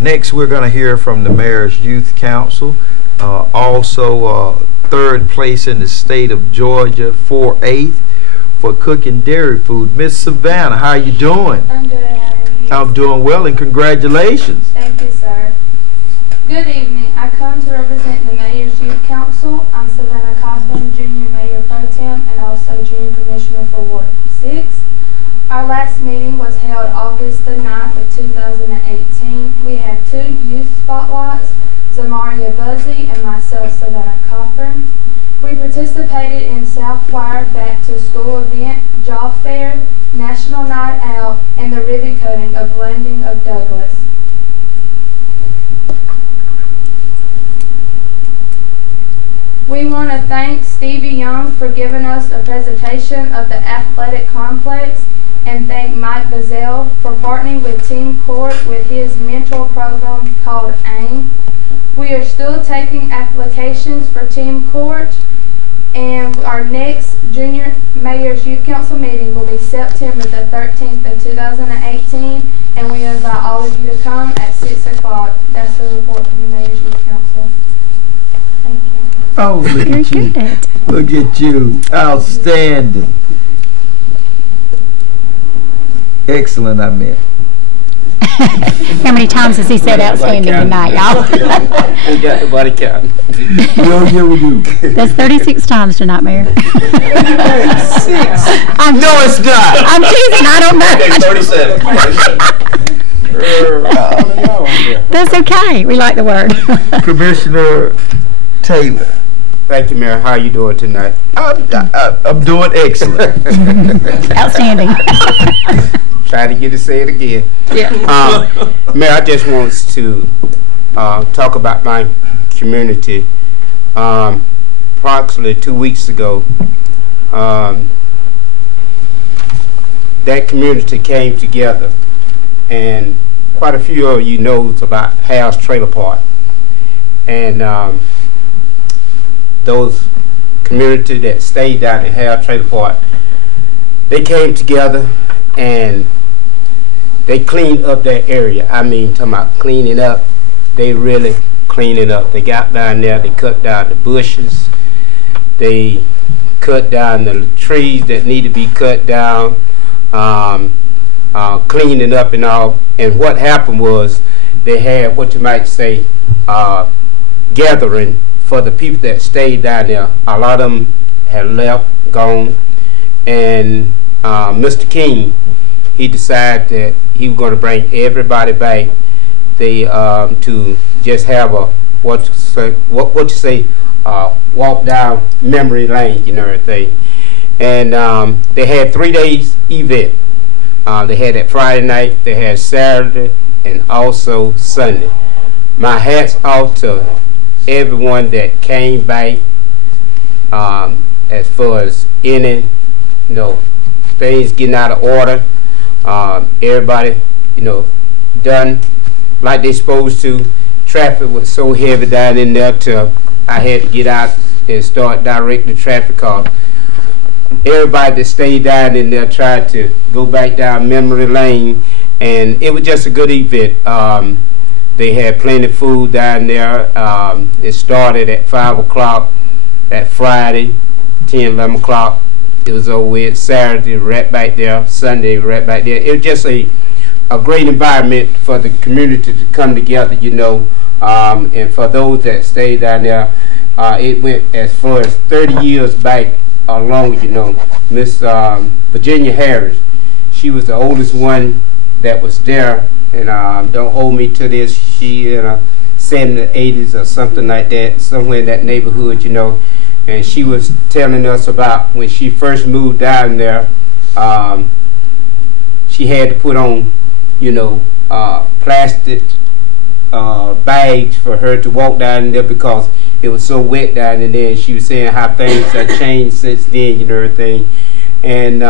Next, we're going to hear from the Mayor's Youth Council. Also, third place in the state of Georgia, 4/8 for cooking dairy food. Miss Savannah, how are you doing? I'm good. How are you? I'm doing well, and congratulations. Thank you, sir. Good evening. I come to represent the Mayor's Youth Council. I'm Savannah Coughlin, Junior Mayor Pro Tem, and also Junior Commissioner for Ward 6. Our last meeting was held August the 9th of 2018. We had 2 youth spotlights, Zamaria Buzzy and myself, Savannah Coughlin. We participated in Southwire Back to School event, Jaw Fair, National Night Out, and the ribbon cutting of Blending of Douglas. We want to thank Stevie Young for giving us a presentation of the athletic complex, and thank Mike Bazell for partnering with Team Court with his mentor program called AIM. We are still taking applications for Team Court, and our next Junior Mayor's Youth Council meeting will be September the 13th of 2018, and we invite all of you to come at 6 o'clock. That's the report from the Mayor's Youth Council. Thank you. Oh, look at you. Good. Look at you. Outstanding. Excellent, I meant. How many times has he said outstanding tonight, y'all? We got the body count. Yeah, we do. That's 36 times tonight, Mayor. No, it's not. I'm teasing, I don't know. 37. That's okay. We like the word. Commissioner Taylor. Thank you, Mayor. How are you doing tonight? I'm doing excellent. Outstanding. Try to get to say it again. Yeah. Mayor, I just want to talk about my community. Approximately 2 weeks ago, that community came together, and quite a few of you know about Hal's Trailer Park. And those community that stayed down in Hal's Trailer Park, they came together and they cleaned up that area. I mean, talking about cleaning up, they really cleaned it up. They got down there, they cut down the bushes, they cut down the trees that need to be cut down, cleaning up and all. And what happened was they had what you might say gathering for the people that stayed down there. A lot of them had left, gone, and Mr. King, he decided that he was going to bring everybody back. They to just have a what you say walk down memory lane, you know, everything. And they had 3 days event. They had that Friday night, they had Saturday, and also Sunday. My hats off to everyone that came back. As far as any, you know, things getting out of order. Everybody, you know, done like they supposed to. Traffic was so heavy down in there till I had to get out and start directing the traffic car. Everybody that stayed down in there tried to go back down memory lane, and it was just a good event. They had plenty of food down there. It started at 5 o'clock that Friday, 10, 11 o'clock. It was over with. Saturday, right back there. Sunday, right back there. It was just a great environment for the community to come together, you know. And for those that stayed down there, it went as far as 30 years back or longer, you know. Miss Virginia Harris, she was the oldest one that was there. And don't hold me to this. She in her 70s, 80s or something like that, somewhere in that neighborhood, you know. And she was telling us about when she first moved down there, she had to put on, you know, plastic bags for her to walk down there because it was so wet down in there. And she was saying how things have changed since then, you know, everything. And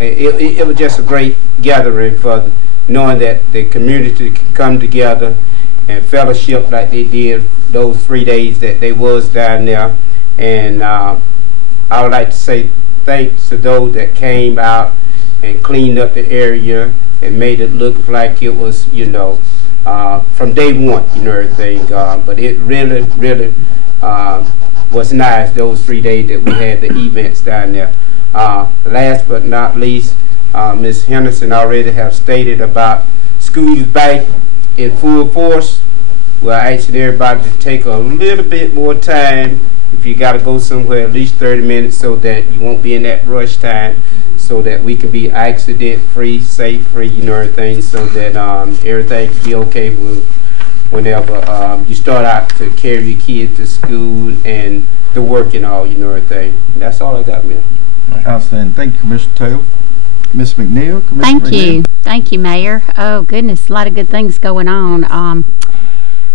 it was just a great gathering for knowing that the community can come together and fellowship like they did those 3 days that they was down there. And I would like to say thanks to those that came out and cleaned up the area and made it look like it was, you know, from day one, you know, everything. But it really, really was nice those 3 days that we had the events down there. Last but not least, Ms. Henderson already have stated about schools back in full force. We're asking everybody to take a little bit more time. If you got to go somewhere, at least 30 minutes so that you won't be in that rush time, so that we can be accident free, safe free, you know, everything, so that everything can be okay whenever you start out to carry your kids to school and the work and all, you know, everything. That's all I got, man. Outstanding. Thank you, Commissioner Taylor. Ms. McNeil, Commissioner Thank you. Thank you, Mayor. Oh, goodness, a lot of good things going on.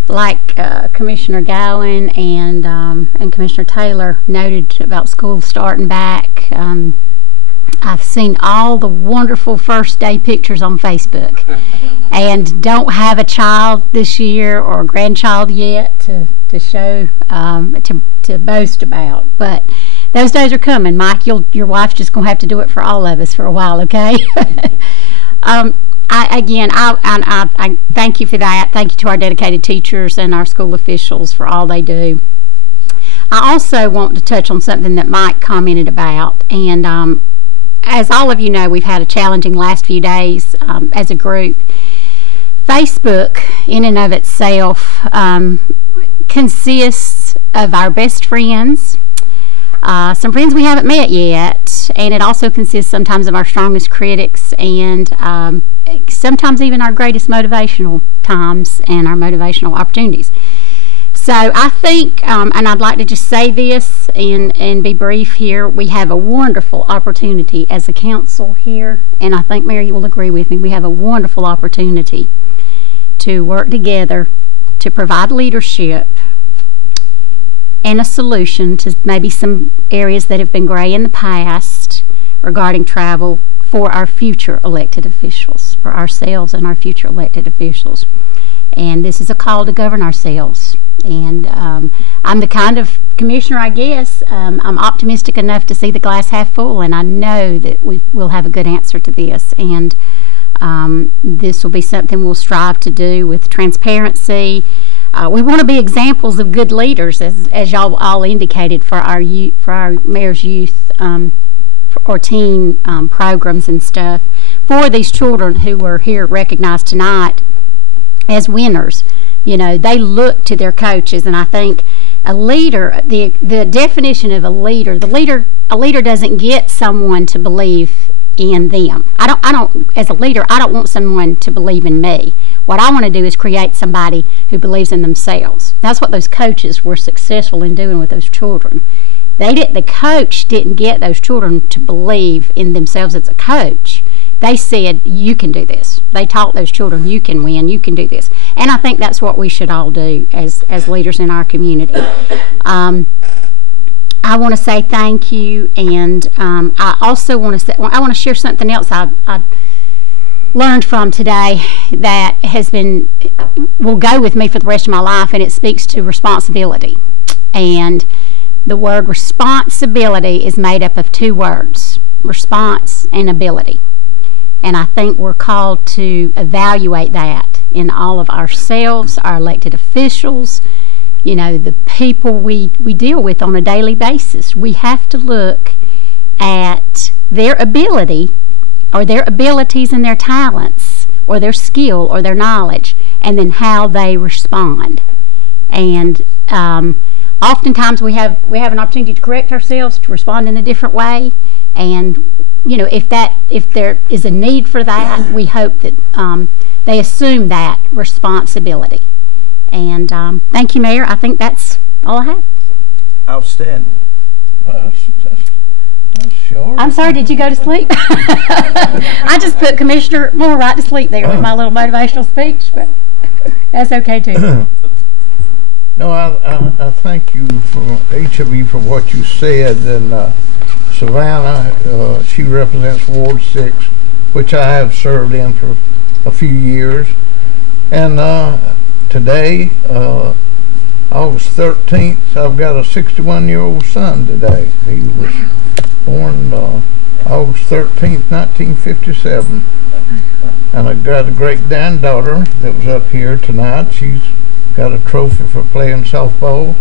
Like Commissioner Gowan and Commissioner Taylor noted about school starting back. I've seen all the wonderful first day pictures on Facebook and don't have a child this year or a grandchild yet to show, to boast about. But those days are coming. Mike, your wife's just going to have to do it for all of us for a while, okay? I thank you for that. Thank you to our dedicated teachers and our school officials for all they do. I also want to touch on something that Mike commented about, and as all of you know, we've had a challenging last few days as a group. Facebook, in and of itself, consists of our best friends, some friends we haven't met yet, and it also consists sometimes of our strongest critics and sometimes even our greatest motivational times and our motivational opportunities. So I think, and I'd like to just say this and be brief here, we have a wonderful opportunity as a council here, and I think, Mayor, you will agree with me, we have a wonderful opportunity to work together to provide leadership and a solution to maybe some areas that have been gray in the past regarding travel for our future elected officials, for ourselves and our future elected officials. And this is a call to govern ourselves. And I'm the kind of commissioner, I guess, I'm optimistic enough to see the glass half full, and I know that we will have a good answer to this. And this will be something we'll strive to do with transparency. We want to be examples of good leaders, as y'all all indicated, for our mayor's youth or teen programs and stuff, for these children who were here recognized tonight as winners. You know, they look to their coaches, and I think a leader, the definition of a leader doesn't get someone to believe in them. As a leader, I don't want someone to believe in me. What I want to do is create somebody who believes in themselves. That's what those coaches were successful in doing with those children. The coach didn't get those children to believe in themselves as a coach. They said, you can do this. They taught those children, you can win, you can do this. And I think that's what we should all do as leaders in our community. I want to say thank you, and I also want to share something else I learned from today that will go with me for the rest of my life, and it speaks to responsibility. And the word responsibility is made up of two words, response and ability. And I think we're called to evaluate that in all of ourselves, our elected officials, you know, the people we deal with on a daily basis. We have to look at their ability or their abilities and their talents or their skill or their knowledge, and then how they respond. And oftentimes we have an opportunity to correct ourselves, to respond in a different way. And you know, if there is a need for that, we hope that they assume that responsibility. And thank you, Mayor. I think that's all I have. Outstanding. That's sure. I'm sorry, did you go to sleep? I just put Commissioner Moore right to sleep there with my little motivational speech, but that's okay too. No, I thank you, for each of you, for what you said. And Savannah, she represents Ward 6, which I have served in for a few years. And today, August 13th, I've got a 61-year-old son today. He was born August 13th, 1957. And I've got a great-granddaughter that was up here tonight. She's got a trophy for playing softball.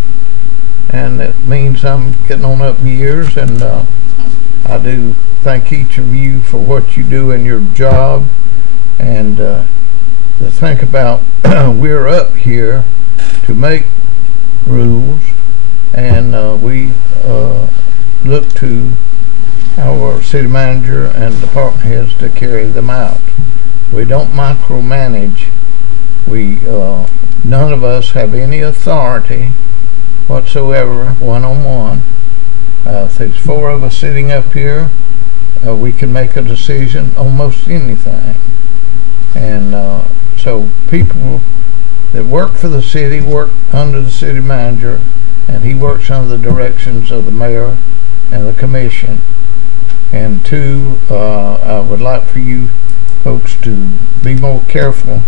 And it means I'm getting on up in years, and I do thank each of you for what you do in your job. And to think about we're up here to make rules, and we look to our city manager and department heads to carry them out. We don't micromanage. We none of us have any authority whatsoever one-on-one. If there's 4 of us sitting up here, we can make a decision on most anything. And so people that work for the city work under the city manager, and he works under the directions of the mayor and the commission. And 2, I would like for you folks to be more careful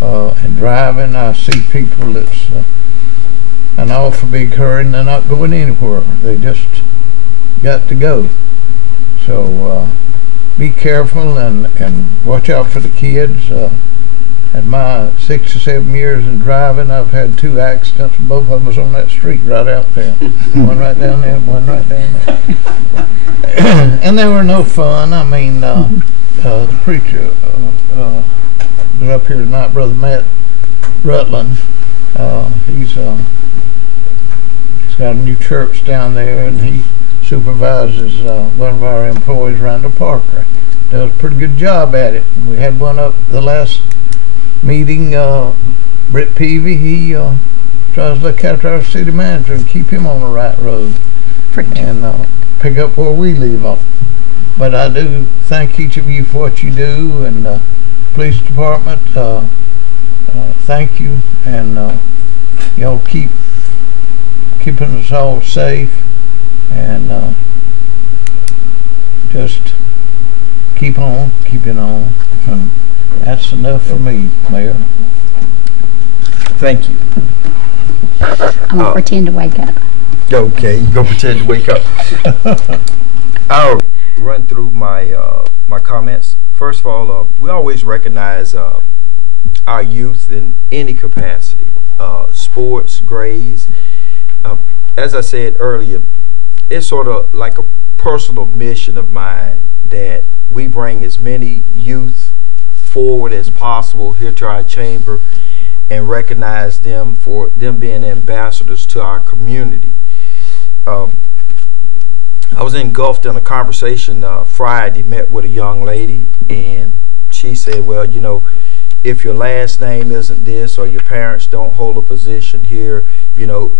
in driving. I see people that's an awful big hurry and they're not going anywhere. They just got to go. So be careful and watch out for the kids. At my 6 or 7 years in driving, I've had 2 accidents. Both of them was on that street right out there. One right down there, one right down there. And they were no fun. I mean, the preacher was up here tonight, Brother Matt Rutland. He's got a new church down there, and he supervises one of our employees, Randall Parker. Does a pretty good job at it. We had one up the last meeting, Britt Peavy. He tries to look after our city manager and keep him on the right road and pick up where we leave off. But I do thank each of you for what you do, and police department, thank you, and y'all keeping us all safe, and just keep on keeping on. And that's enough for me, Mayor. Thank you. I'm going to pretend to wake up. Okay, you're going to pretend to wake up. I'll run through my my comments. First of all, we always recognize our youth in any capacity, sports, grades. As I said earlier, it's sort of like a personal mission of mine that we bring as many youth forward as possible here to our chamber and recognize them for them being ambassadors to our community. I was engulfed in a conversation Friday, met with a young lady, and she said, well, you know, if your last name isn't this or your parents don't hold a position here, you know,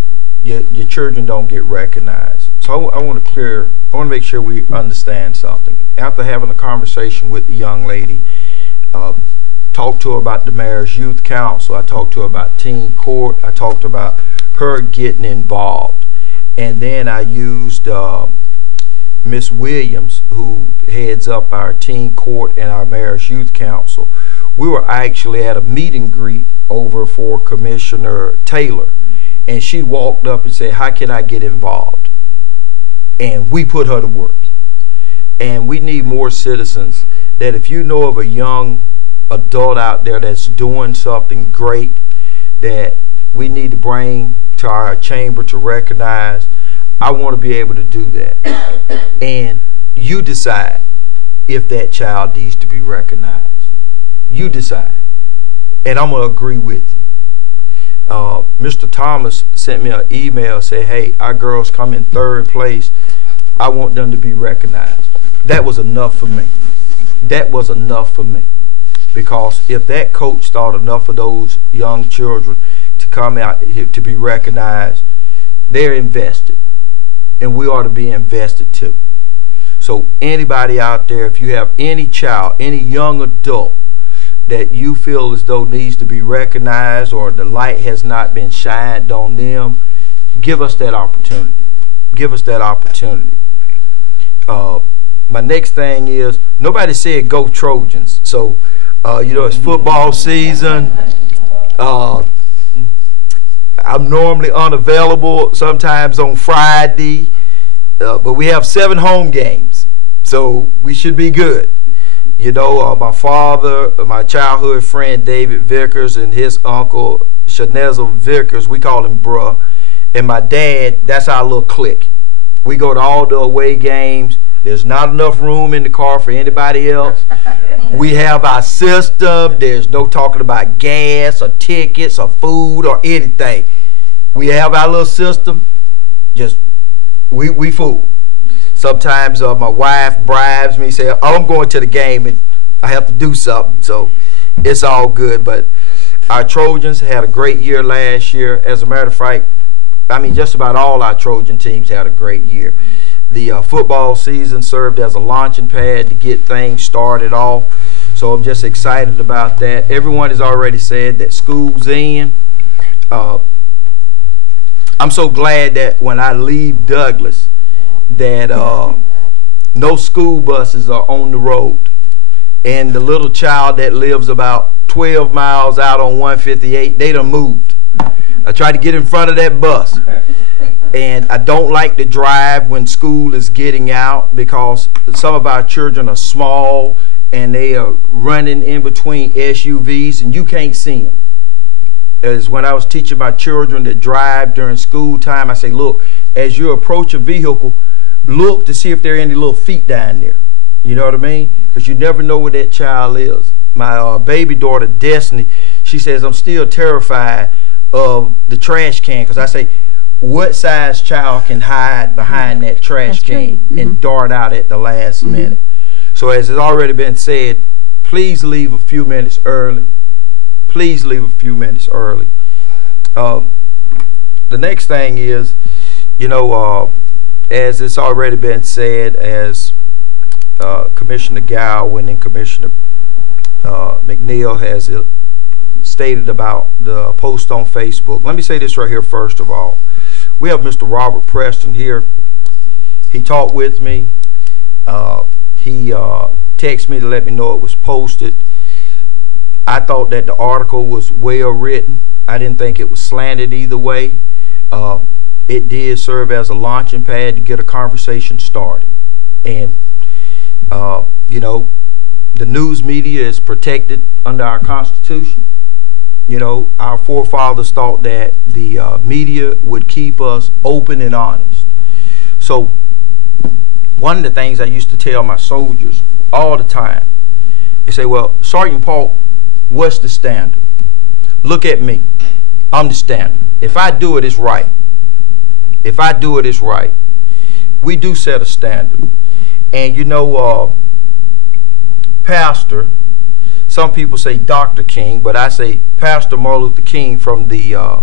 your children don't get recognized. So I want to make sure we understand something. After having a conversation with the young lady, talked to her about the Mayor's Youth Council, I talked to her about teen court, I talked about her getting involved. And then I used Miss Williams, who heads up our teen court and our Mayor's Youth Council. We were actually at a meet and greet over for Commissioner Taylor, and she walked up and said, how can I get involved? And we put her to work. And we need more citizens that if you know of a young adult out there that's doing something great that we need to bring to our chamber to recognize, I want to be able to do that. And you decide if that child needs to be recognized. You decide. And I'm going to agree with you. Mr. Thomas sent me an email saying, hey, our girls come in 3rd place. I want them to be recognized. That was enough for me. That was enough for me. Because if that coach thought enough of those young children to come out here to be recognized, they're invested. And we ought to be invested too. So anybody out there, if you have any child, any young adult that you feel as though needs to be recognized or the light has not been shined on them, give us that opportunity. Give us that opportunity. My next thing is, nobody said go Trojans. So, you know, it's football season. I'm normally unavailable sometimes on Friday, but we have 7 home games, so we should be good. You know, my father, my childhood friend David Vickers, and his uncle Shanezel Vickers, we call him bruh, and my dad, that's our little clique. We go to all the away games. There's not enough room in the car for anybody else. We have our system. There's no talking about gas or tickets or food or anything. We have our little system. Just, we fool. Sometimes my wife bribes me, say, oh, I'm going to the game and I have to do something. So it's all good. But our Trojans had a great year last year. As a matter of fact, I mean, just about all our Trojan teams had a great year. The football season served as a launching pad to get things started off. So I'm just excited about that. Everyone has already said that school's in. I'm so glad that when I leave Douglas that no school buses are on the road. And the little child that lives about 12 miles out on 158, they done moved. I tried to get in front of that bus. And I don't like to drive when school is getting out because some of our children are small and they are running in between SUVs and you can't see them. As when I was teaching my children to drive during school time, I say, look, as you approach a vehicle, look to see if there are any little feet down there. You know what I mean? Because you never know where that child is. My baby daughter, Destiny, she says, I'm still terrified of the trash can because I say, what size child can hide behind that trash can and dart out at the last minute? So as has already been said, please leave a few minutes early. Please leave a few minutes early. The next thing is, you know, as it's already been said, as Commissioner Gowan and Commissioner McNeil has stated about the post on Facebook. Let me say this right here first of all. We have Mr. Robert Preston here. He talked with me. He texted me to let me know it was posted. I thought that the article was well written. I didn't think it was slanted either way. It did serve as a launching pad to get a conversation started. And, you know, the news media is protected under our Constitution. You know, our forefathers thought that the media would keep us open and honest. So one of the things I used to tell my soldiers all the time, they say, well, Sergeant Paul, what's the standard? Look at me. I'm the standard. If I do it, it's right. If I do it, it's right. We do set a standard. And you know, Pastor, some people say Dr. King, but I say Pastor Martin Luther King from the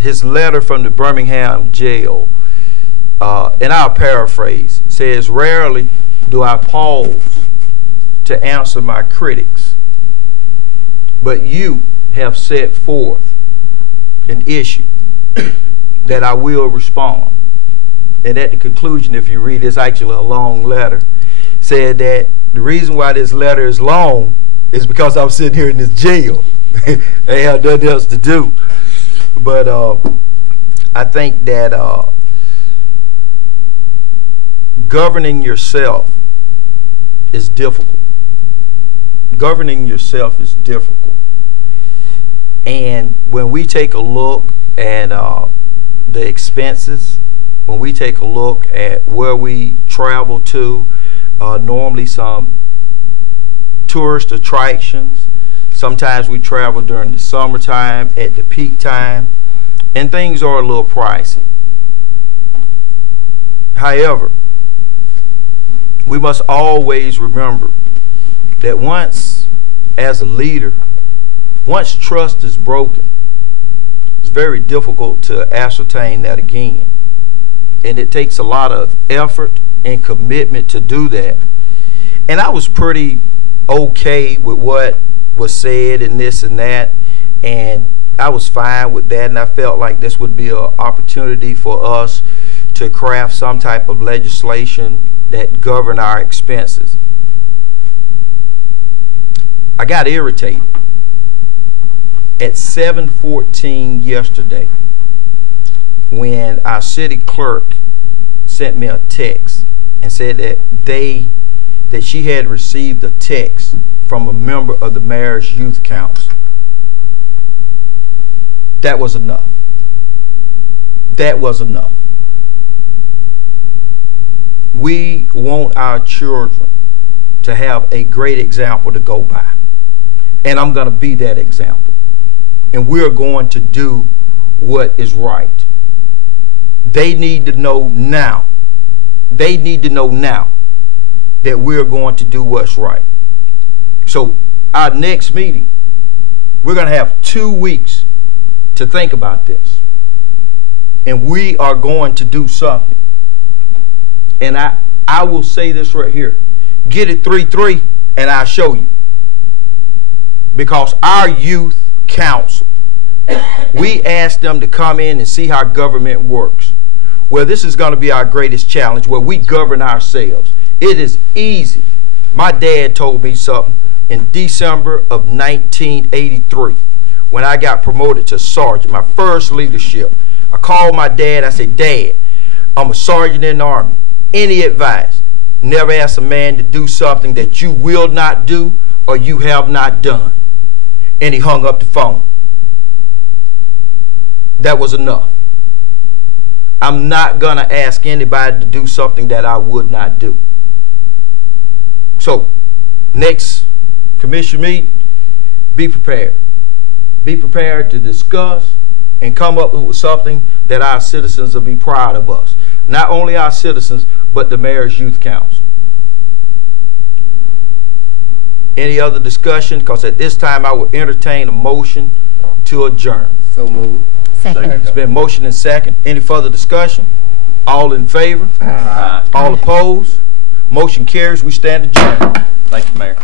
his letter from the Birmingham jail, and I'll paraphrase, says, rarely do I pause to answer my critics, but you have set forth an issue that I will respond. And at the conclusion, if you read, it's actually a long letter, said that the reason why this letter is long is because I'm sitting here in this jail. They have nothing else to do. But I think that governing yourself is difficult. Governing yourself is difficult. And when we take a look at the expenses, when we take a look at where we travel to, normally some tourist attractions, sometimes we travel during the summertime at the peak time, and things are a little pricey. However, we must always remember that once, as a leader, once trust is broken, it's very difficult to ascertain that again. And it takes a lot of effort and commitment to do that. And I was pretty okay with what was said and this and that, and I was fine with that, and I felt like this would be an opportunity for us to craft some type of legislation that govern our expenses. I got irritated, at 7:14 yesterday, when our city clerk sent me a text and said that she had received a text from a member of the mayor's youth council. That was enough. That was enough. We want our children to have a great example to go by. And I'm going to be that example. And we're going to do what is right. They need to know now. They need to know now that we're going to do what's right. So our next meeting, we're going to have 2 weeks to think about this. And we are going to do something. And I will say this right here. Get it 3-3 and I'll show you. Because our youth council, we asked them to come in and see how government works. Well, this is going to be our greatest challenge, where we govern ourselves. It is easy. My dad told me something in December of 1983 when I got promoted to sergeant, my first leadership. I called my dad. I said, Dad, I'm a sergeant in the Army. Any advice? Never ask a man to do something that you will not do or you have not done. And he hung up the phone. That was enough. I'm not going to ask anybody to do something that I would not do. So, next commission meeting, be prepared. Be prepared to discuss and come up with something that our citizens will be proud of us. Not only our citizens, but the mayor's youth council. Any other discussion? Because at this time I will entertain a motion to adjourn. So moved. Second. It's been motion and second. Any further discussion? All in favor? Aye. All opposed? Motion carries. We stand adjourned. Thank you, Mayor.